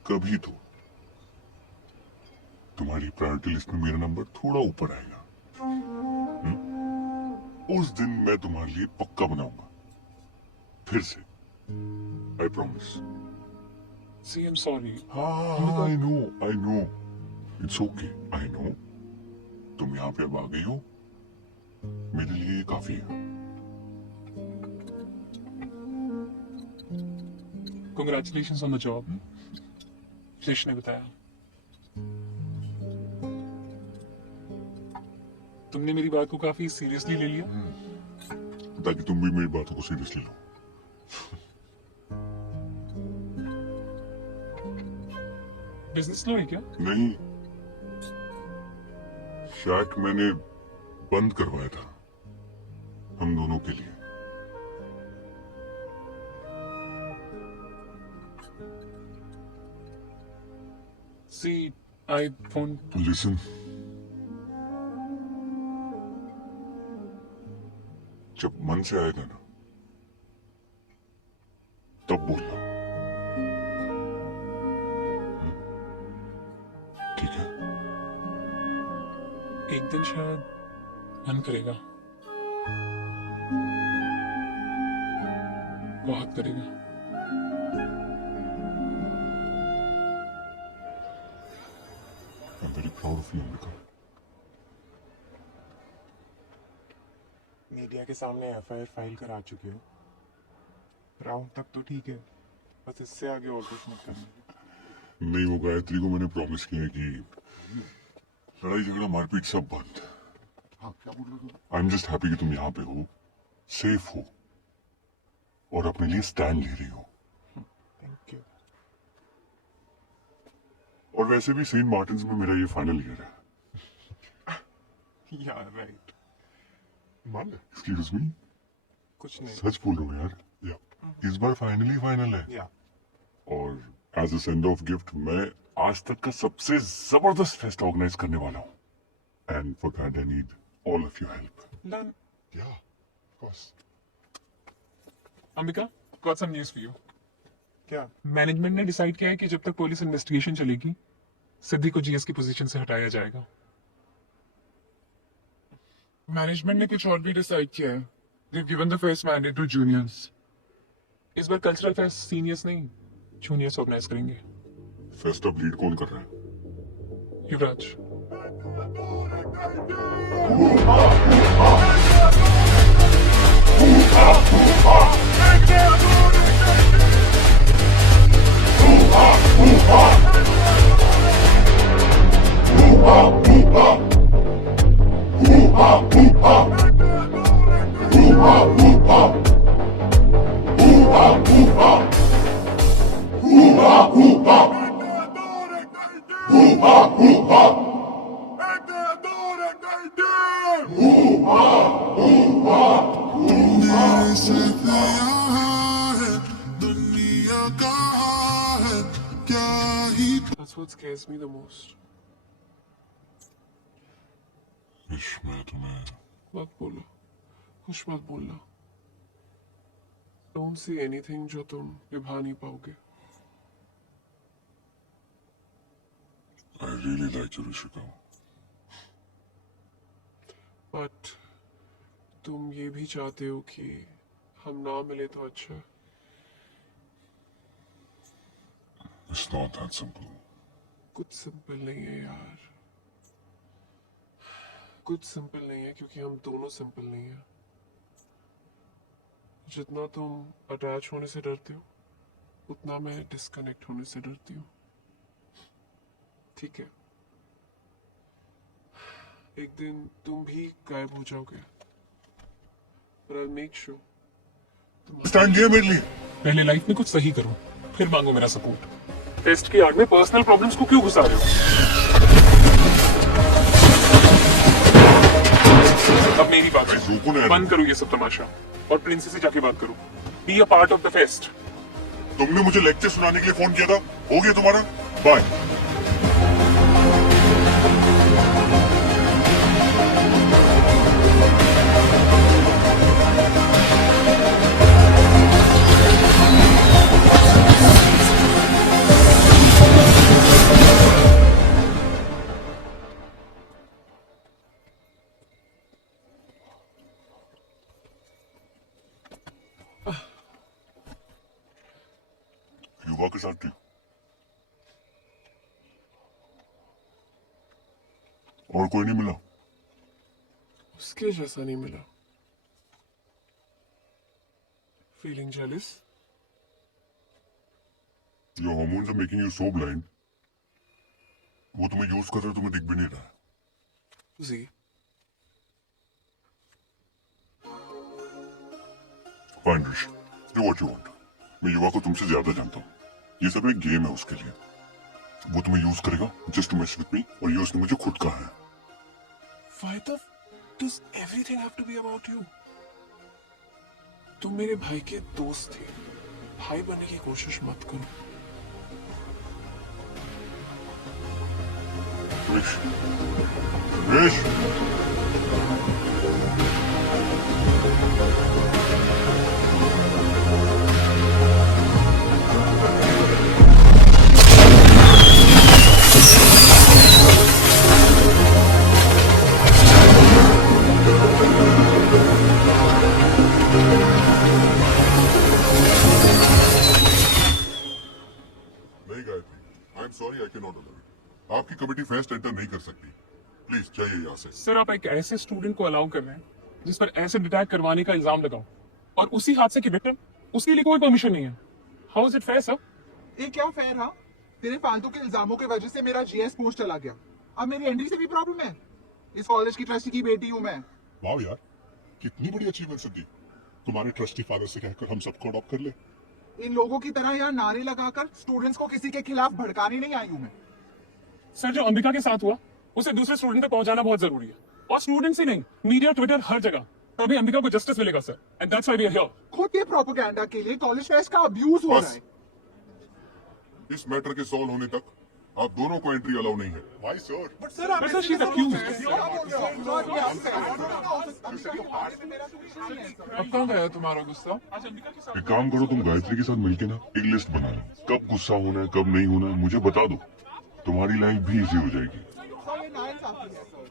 कभी तो तुम्हारी प्रायोरिटी लिस्ट में मेरा नंबर थोड़ा ऊपर आएगा। उस दिन मैं तुम्हारे लिए पक्का बनाऊंगा, फिर से। I promise. See I am sorry. हाँ, I know, it's okay, I know. तुम यहाँ पे अब आ गई हो, मेरे लिए ये काफी है। Congratulations on the job. शेष ने बताया। तुमने मेरी बात को काफी सीरियसली ले लिया। ताकि तुम भी मेरी बातों को सीरियसली लो। बिजनेस लो है क्या? नहीं, शैक मैंने बंद करवाया था हम दोनों के लिए। See, I won't. लिसन, जब मन से आएगा ना, तब बोलना। ठीक है? एक दिन शायद मन करेगा, बहुत करेगा। I'm very proud of you, Amrita. Media के सामने एफआईआर फाइल करा चुके हो। राउंड तक तो ठीक है, बस इससे आगे और कुछ मत करना। नहीं, वो गायत्री को मैंने प्रॉमिस किया है कि लड़ाई झगड़ा मारपीट सब बंद। हाँ क्या बोल रहे हो? आई एम जस्ट हैप्पी कि तुम यहाँ पे हो, सेफ हो और अपने लिए स्टैंड ले रही हो। Thank you. और वैसे भी सेंट मार्टिन्स में मेरा ये फाइनल ईयर है। या राइट। मान ले। एक्सक्यूज मी, कुछ नहीं। सच बोल रहा हूँ यार, इस बार फाइनली फाइनल है। या और as a send off gift मैं आज तक का सबसे जबरदस्त फेस्ट ऑर्गेनाइज करने वाला हूँ। And for that I need all of your help. Done. Yeah of course. Ambika, got some news for you. क्या? मैनेजमेंट ने डिसाइड किया है कि जब तक पुलिस इन्वेस्टिगेशन चलेगी, सिद्धि को जीएस की पोजीशन से हटाया जाएगा। मैनेजमेंट ने कुछ और भी डिसाइड किया है। They've given the first mandate to juniors. इस बार कल्चरल फेस्ट सीनियर्स नहीं, जूनियर्स ऑर्गेनाइज करेंगे। फेस्ट ऑफ लीड कौन कर रहा है? युवराज। Ah! That's what scares me the most. Wish मैं तुम्हें मत बोलो, कुछ मत बोलना. Don't say anything जो तुम निभा नहीं पाओगे. I really like you, Rishika. But तुम ये भी चाहते हो कि हम ना मिले तो अच्छा. It's not that simple. कुछ सिंपल नहीं है यार. कुछ सिंपल नहीं है क्योंकि हम दोनों सिंपल नहीं है. जितना तुम अटैच होने से डरते हो उतना मैं डिस्कनेक्ट होने से डरती हूँ. ठीक है, एक दिन तुम भी गायब हो जाओगे. पर I'll make sure स्टैंड लिया मेरे लिए. पहले लाइफ में कुछ सही करो, फिर मांगो मेरा सपोर्ट. टेस्ट की आड़ में पर्सनल प्रॉब्लम्स को क्यों घुसा रहे हो? अब मेरी बात सुनो. बंद करो ये सब तमाशा और प्रिंसेस से जाके बात करो. Be a part of the fest. तुमने मुझे लेक्चर सुनाने के लिए फोन किया था. हो गया तुम्हारा. बाय. युवा के साथ थी. और कोई नहीं मिला. उसके जैसा नहीं मिला. Feeling jealous? Your hormones are making you so blind. वो तुम्हें यूज कर रहे हो, तुम्हें दिख भी नहीं रहा. जी. Fine, Rish. Do what you want. मैं युवा को तुमसे ज्यादा जानता हूँ. ये सब एक गेम है उसके लिए. वो तुम्हें यूज करेगा just to mess with me, और ये उसने मुझे खुद कहा है. Why the does everything have to be about you? तुम मेरे भाई के दोस्त थे. भाई बनने की कोशिश मत करो. Rish. Rish. I'm sorry, I cannot allow it. आपकी कमेटी फेस्ट एंटर नहीं कर सकती. प्लीज जाइए यहाँ से. सर, आप एक ऐसे स्टूडेंट को अलाउ कर रहे हैं जिस पर एसिड अटैक करवाने का इल्जाम लगाओ, और उसी हादसे की विक्टिम, उसके लिए कोई परमिशन नहीं है. How is it fair sir? ये क्या फेयर है? तेरे फालतू के इल्जामों की वजह से मेरा जीएस पोस्ट चला गया. अब मेरी एंट्री से भी प्रॉब्लम है. इस कॉलेज की ट्रस्टी की बेटी हूँ मैं. वाह यार, कितनी बड़ी अचीवमेंट सिद्धि. तुम्हारे ट्रस्टी फादर से कहकर हम सबको अडॉप्ट कर ले. इन लोगों की तरह यहाँ नारे लगाकर स्टूडेंट्स को किसी के खिलाफ भड़काने नहीं आई हूँ मैं. सर, जो अंबिका के साथ हुआ उसे दूसरे स्टूडेंट तक पहुंचाना बहुत जरूरी है, और स्टूडेंट्स ही नहीं, मीडिया, ट्विटर, हर जगह. तभी अंबिका को जस्टिस मिलेगा sir. And that's why we are here. खुद ये प्रोपेगेंडा के लिए कॉलेज फेस्ट का अब्यूज हो रहा है. इस मैटर के सॉल्व होने तक आप दोनों को एंट्री अलाउ नहीं है. भाई sir. But sir, she is accused. अब कहाँ गया तुम्हारा गुस्सा? एक काम करो, तुम गायत्री के साथ मिलके ना एक लिस्ट बना लो. कब गुस्सा होना है, कब नहीं होना है, मुझे बता दो. तुम्हारी लाइफ भी इजी हो जाएगी. सर, ये नाइंसाफी है सर.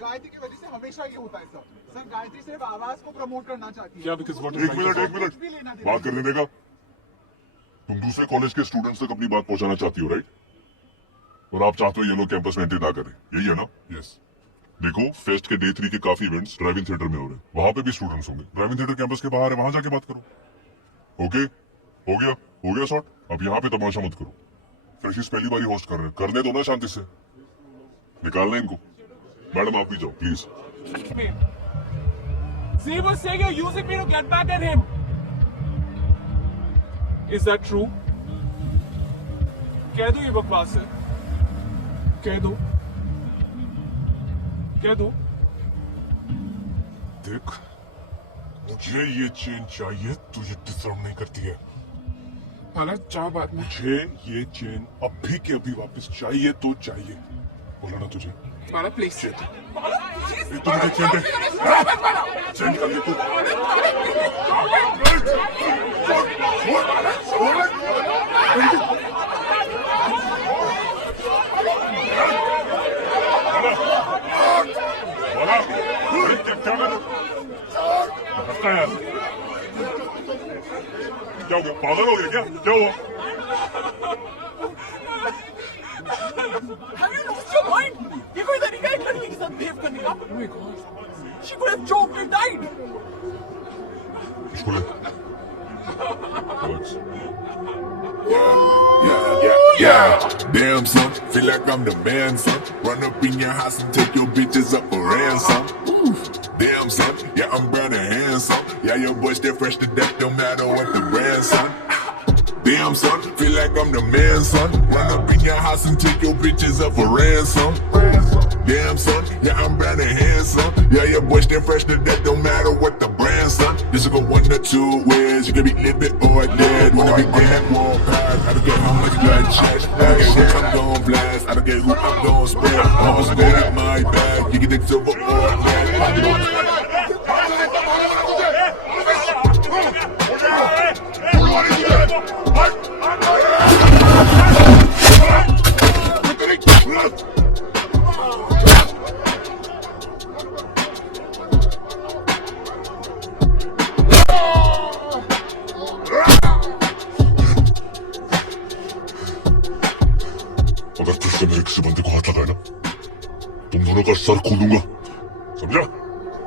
गायत्री की वजह से हमेशा ये होता है सर. सर, गायत्री सिर्फ आवाज को प्रमोट करना चाहती है. क्या? बिकॉज़ व्हाट एक मिनट बात करने देगा. तुम दूसरे कॉलेज के स्टूडेंट्स तक अपनी बात पहुंचाना चाहती हो, राइट? और आप चाहते हो ये लोग कैंपस में एंट्री ना करें, यही है ना? यस. देखो, फेस्ट के डे 3 के काफी इवेंट्स ड्राइव इन थिएटर में हो रहे हैं. वहां पे भी स्टूडेंट्स होंगे. ड्राइव इन थिएटर कैंपस के बाहर है, वहां जाके बात करो. ओके, हो गया सॉर्ट. अब यहाँ पे तमाशा मत करो. फ्रेशिस पहली बार होस्ट कर रहे हैं, करने दो ना शांति से. निकालना इनको. मैडम आप भी जाओ please. He was saying you're using me to get back at him. Is that true? कह दो ये बकवास है. कह दो. देख, मुझे ये चेन चाहिए, तू ये डिजर्व नहीं करती है। हालात चाह बाद में। मुझे ये चेन अभी के अभी वापस चाहिए तो चाहिए। बोला ना तुझे। बाला प्लीज। चेन दे। तू मुझे चेन दे। चेन निकाल दे तू। बोला, क्या कर हंसता है यार? क्या हो गया? पागल हो गया क्या? क्या हुआ? Have you lost your mind? ये कोई तरीका है एक लड़की के साथ behave करने का? Oh my God. She could have choked and died. इसको ले। Relax. Yeah. Damn, son. Feel like I'm the man, son. Run up in your house and take your bitches up for ransom. Damn, son. Yeah, I'm brown and handsome. Yeah, your boy stay fresh to death, no matter what the brand, son. Damn, son. Feel like I'm the man, son. Run up in your house and take your bitches up for ransom. Damn, son. Yeah, I'm brown and handsome. Yeah, your boy stay fresh to death, no matter what the brand, son. This will go one or two ways. You can be living or dead. Wanna be dead, won't pass. I don't care how much blood checks. I don't care who I'm gon' blast. I don't care who I'm gon' spread. Almost go in my bag. You can think silver or red. अगर फिर से मेरे किसी बंदे को हाथ लगाए ना, तुम दोनों का सर खोलूंगा, समझा?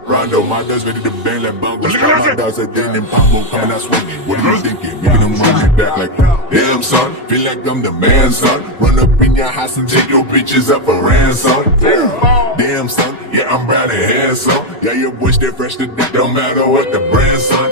Rondo, my guys ready to bang like bongos. Got my dogs like Dane and Pombo coming out swinging. What are you thinking? Making them money back like, damn, son. Feel like I'm the man, son. Run up in your house and take your bitches up for ransom. Damn, son. Yeah, I'm brown and handsome. Yeah, your boy stay fresh to death, don't matter what the brand, son.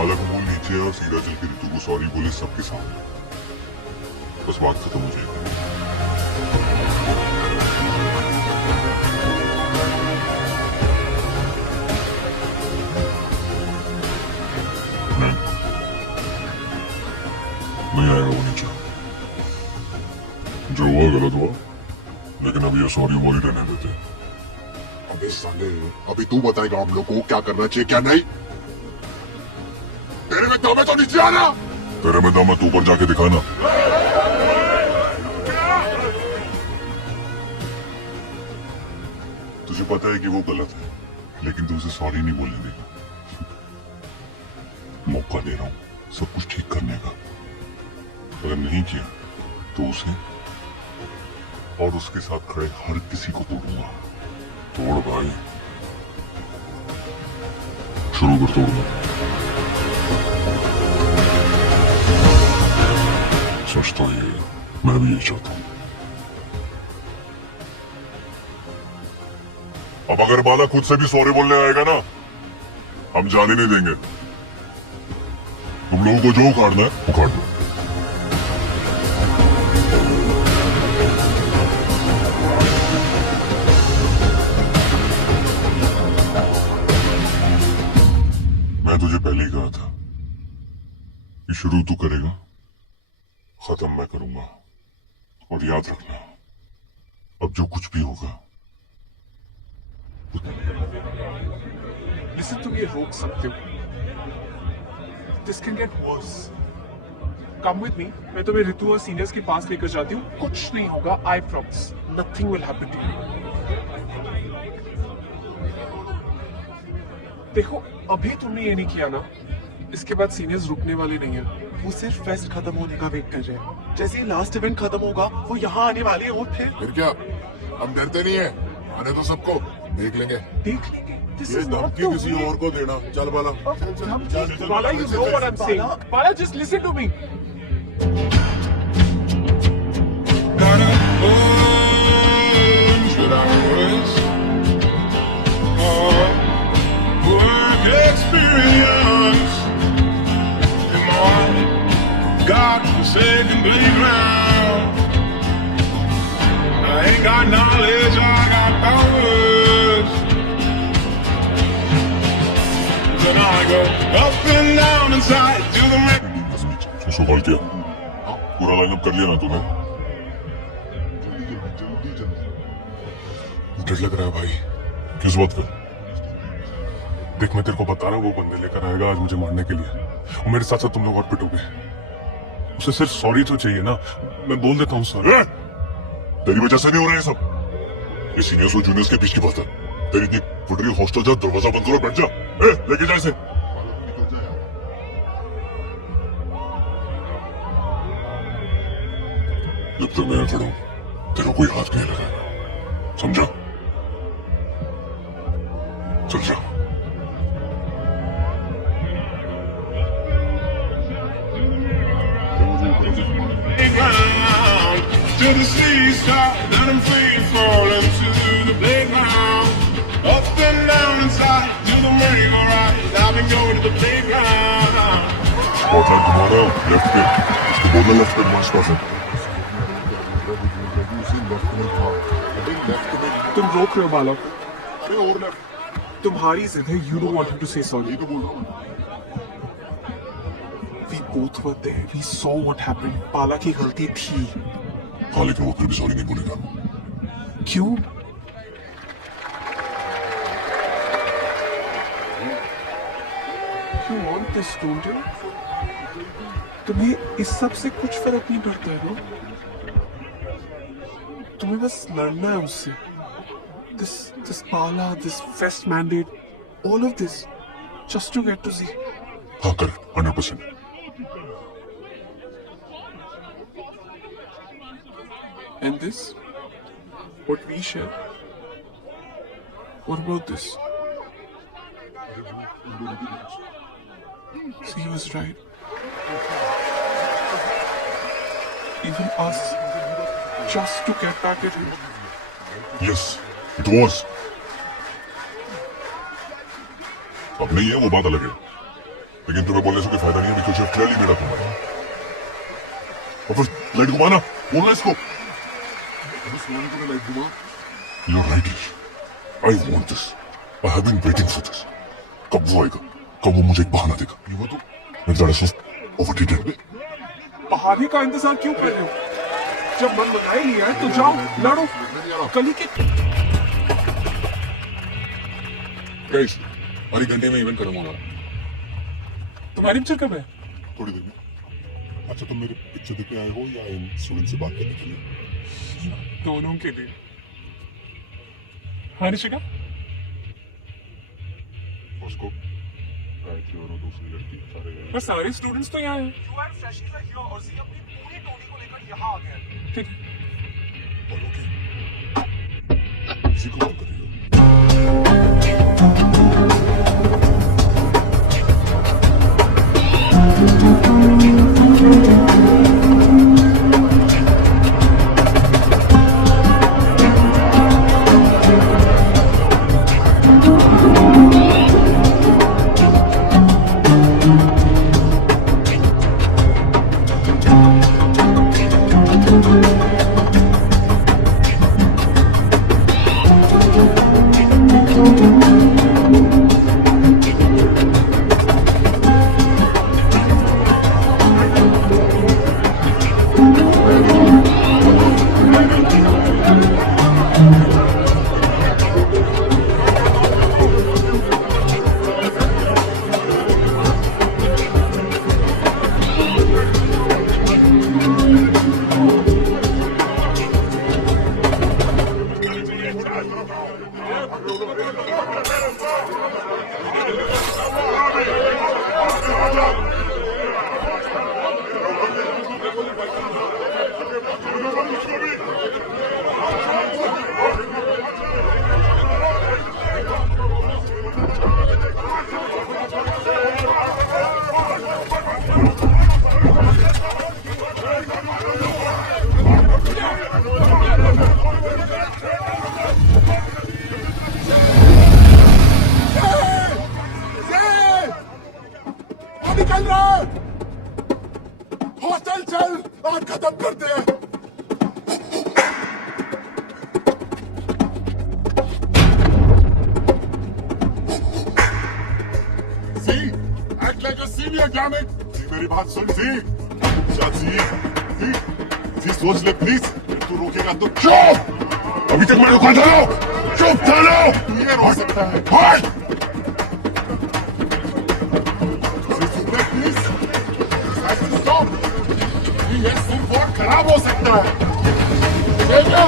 बालक मुंह नीचे और सीधा चल के ऋतु को sorry बोले सबके सामने, बस बात खत्म हो जाएगी। नहीं आएगा वो नीचे। जो हुआ गलत हुआ, लेकिन अभी ये सॉरी वॉरी रहने देते। अबे साले, अभी तू बताएगा हम लोग को क्या करना चाहिए क्या नहीं। तेरे में दम है तो नीचे आना। तेरे में दम है तो ऊपर जाके दिखाना। तुझे पता है कि वो गलत है, लेकिन तू उसे सॉरी नहीं बोलने देगा। मौका दे रहा हूं सब कुछ ठीक करने का। अगर नहीं किया तो उसे और उसके साथ खड़े हर किसी को तोड़ूंगा। तोड़ भाई, शुरू कर तोड़ना। सच तो ये, मैं भी यही चाहता हूं। अब अगर बाला खुद से भी सॉरी बोलने आएगा ना, हम जाने नहीं देंगे। तुम लोगों को जो उखाड़ना है उखाड़ दो। मैं तुझे पहले ही कहा था कि शुरू तू करेगा, खत्म मैं करूंगा। और याद रखना, अब जो कुछ भी होगा। लिसन, तुम ये रोक सकते हो। This can get worse. Come with me, मैं तुम्हें ऋतु और सीनियर्स के पास लेकर जाती हूँ। कुछ नहीं होगा, I promise. Nothing will happen to you. देखो अभी तुमने ये नहीं किया ना, इसके बाद सीनियर्स रुकने वाले नहीं है। वो सिर्फ फेस्ट खत्म होने का वेट कर रहे हैं। जैसे ही लास्ट इवेंट खत्म होगा वो यहाँ आने वाले हैं और फिर क्या हम डरते नहीं है? आने तो सबको देख लेंगे। देख लेंगे। This ये is not धमकी the किसी way. और को देना। चल बाला। Bala, you know what I'm saying. Bala, just listen to me. Got a bunch that I was. Work experience in my God-forsaken playground. I ain't got knowledge, I got powers. Then I go up and down inside to the उसको call किया, पूरा lineup कर लिया ना तूने? डर लग रहा है भाई, किस बात का? देख मैं तेरे को बता रहा हूँ, वो बंदे लेकर आएगा आज मुझे मारने के लिए, और मेरे साथ साथ तुम लोग और पिटोगे। उसे सिर्फ सॉरी तो चाहिए ना, मैं बोल देता हूँ सॉरी। तेरी वजह से नहीं हो रहा है सब, ये सीनियर्स और जूनियर्स के बीच की बात है। तेरी इतनी फुट रही हॉस्टल जा, दरवाजा बंद करो, बैठ जा, लेके जा इसे। जब तक मैं खड़ा हूं तेरा कोई हाथ नहीं लगाएगा, समझा? चल जा। To the sea star, let him free fall into the playground. Up and down inside, to the merry-go-round. I've been going to the playground. Spotlight tomorrow, left pick. उसको बोलना left pick match पास है। तुम रोक रहे हो बाला, अरे और left. तुम्हारी जिद है। You don't want him to say sorry. तो बोल रहा हूँ। We both were there. We saw what happened. बाला की गलती थी। हाँ लेकिन वो फिर भी सॉरी नहीं बोलेगा। क्यों? You want this, don't you? तुम्हें इस सब से कुछ फर्क नहीं पड़ता है ना? तुम्हें बस लड़ना है उससे। This Bala, this fest mandate, all of this, just to get to see. हाँ कर 100%। And this, what we share. What about this? See, he was right. Even us, just to get back at him. Yes, it was. अब नहीं है वो बात अलग है, लेकिन तुम्हें बोलने से कोई फायदा नहीं है because you have clearly made up your mind. और फिर लाइट घुमाना, बोलना इसको। You're right, Rish. I want this. I have been waiting for this. कब वो आएगा? कब वो मुझे एक बहाना देगा? ये वो तो मैं ज़्यादा सोच overtreated. बहाने का इंतजार क्यों कर रहे हो? जब मन बना ही लिया है तो जाओ लड़ो। कल के Guys, हमारी घंटे में इवेंट खत्म होगा। तुम्हारी पिक्चर कब है? थोड़ी देर में। अच्छा तुम मेरे पिक्चर देखने आए हो या इन स्टूडेंट से बात करने के लिए? दोनों के लिए। हाँ ऋषिका? उसको गायत्री और दूसरी लड़की सारे बस सारे स्टूडेंट्स तो यहाँ हैं। और जी अपनी पूरी टोली को लेकर यहाँ आ गए। ठीक है। और ओके इसी को कॉल कर रही हो। निकल रहा है। हॉस्टल चल, आज खत्म करते हैं। सी, act like a senior, damn it. सी, मेरी बात सुन सी। सी, सोच ले प्लीज। तू रोकेगा तो चुप। अभी तक मैं रुका था। चुप चलो। ये रोक सकता है। हट। Please stop. ये सिर बहुत खराब हो सकता है। देखो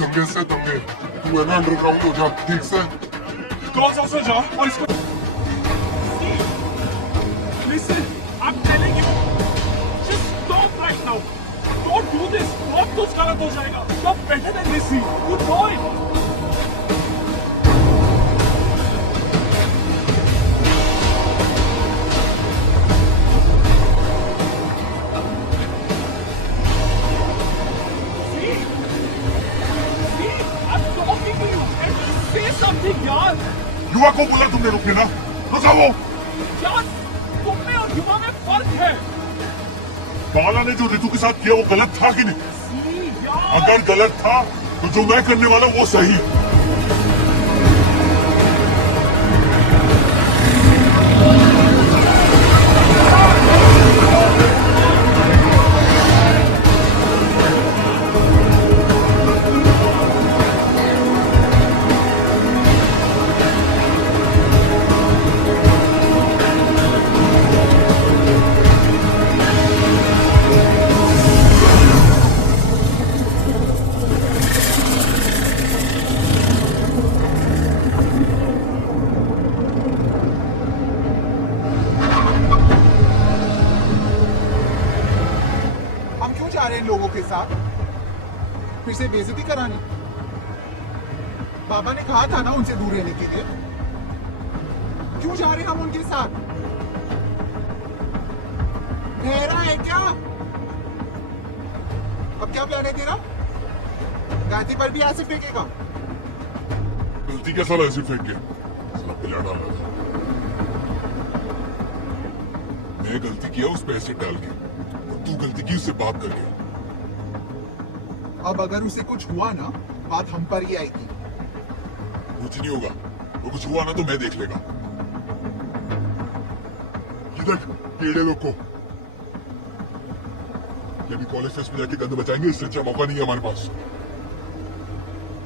दंगे से दंगे। तू है ना अंडरग्राउंड हो जा, ठीक से। कौन सा उसमें जाओ और इसको Listen, I'm telling you, just stop right now. Don't do this. बहुत कुछ गलत हो जाएगा. You're better than this. You know it. See? See? I'm talking to you. At least say something, यार. युवा को बोला तुमने रुकने ना। रुका वो। यार, तुम में और युवा में फर्क है। बाला ने जो रितु के साथ किया वो गलत था कि नहीं? See, यार. अगर गलत था तो जो मैं करने वाला वो सही। हम क्यों जा रहे हैं लोगों के साथ? फिर से बेइज्जती करानी? बाबा ने कहा था ना उनसे दूर रहने के लिए। क्यों जा रहे हैं हम उनके साथ? बहरा है क्या? अब क्या प्लान है तेरा? गांधी पर भी ऐसे फेंकेगा? गलती क्या साला ऐसे फेंक गया? साला पिला डाला था। मैं गलती किया उस पे एसिड डाल के। तू गलती की उससे बात करके। अब अगर उसे कुछ हुआ ना, बात हम पर ही आएगी। कुछ नहीं होगा। वो कुछ हुआ ना तो मैं देख लेगा। ये देख कीड़े लोग को। ये भी कॉलेज फेस्ट में जाके गंद बचाएंगे, इससे अच्छा मौका नहीं है हमारे पास।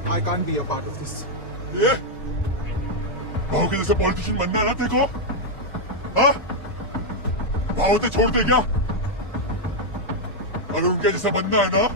I can't be a part of this. ये भाव के जैसे पॉलिटिशियन बनना है ना तेरे को? हाँ? भाव तो छोड़ दे क्या? अगर उनके जैसा बनना है ना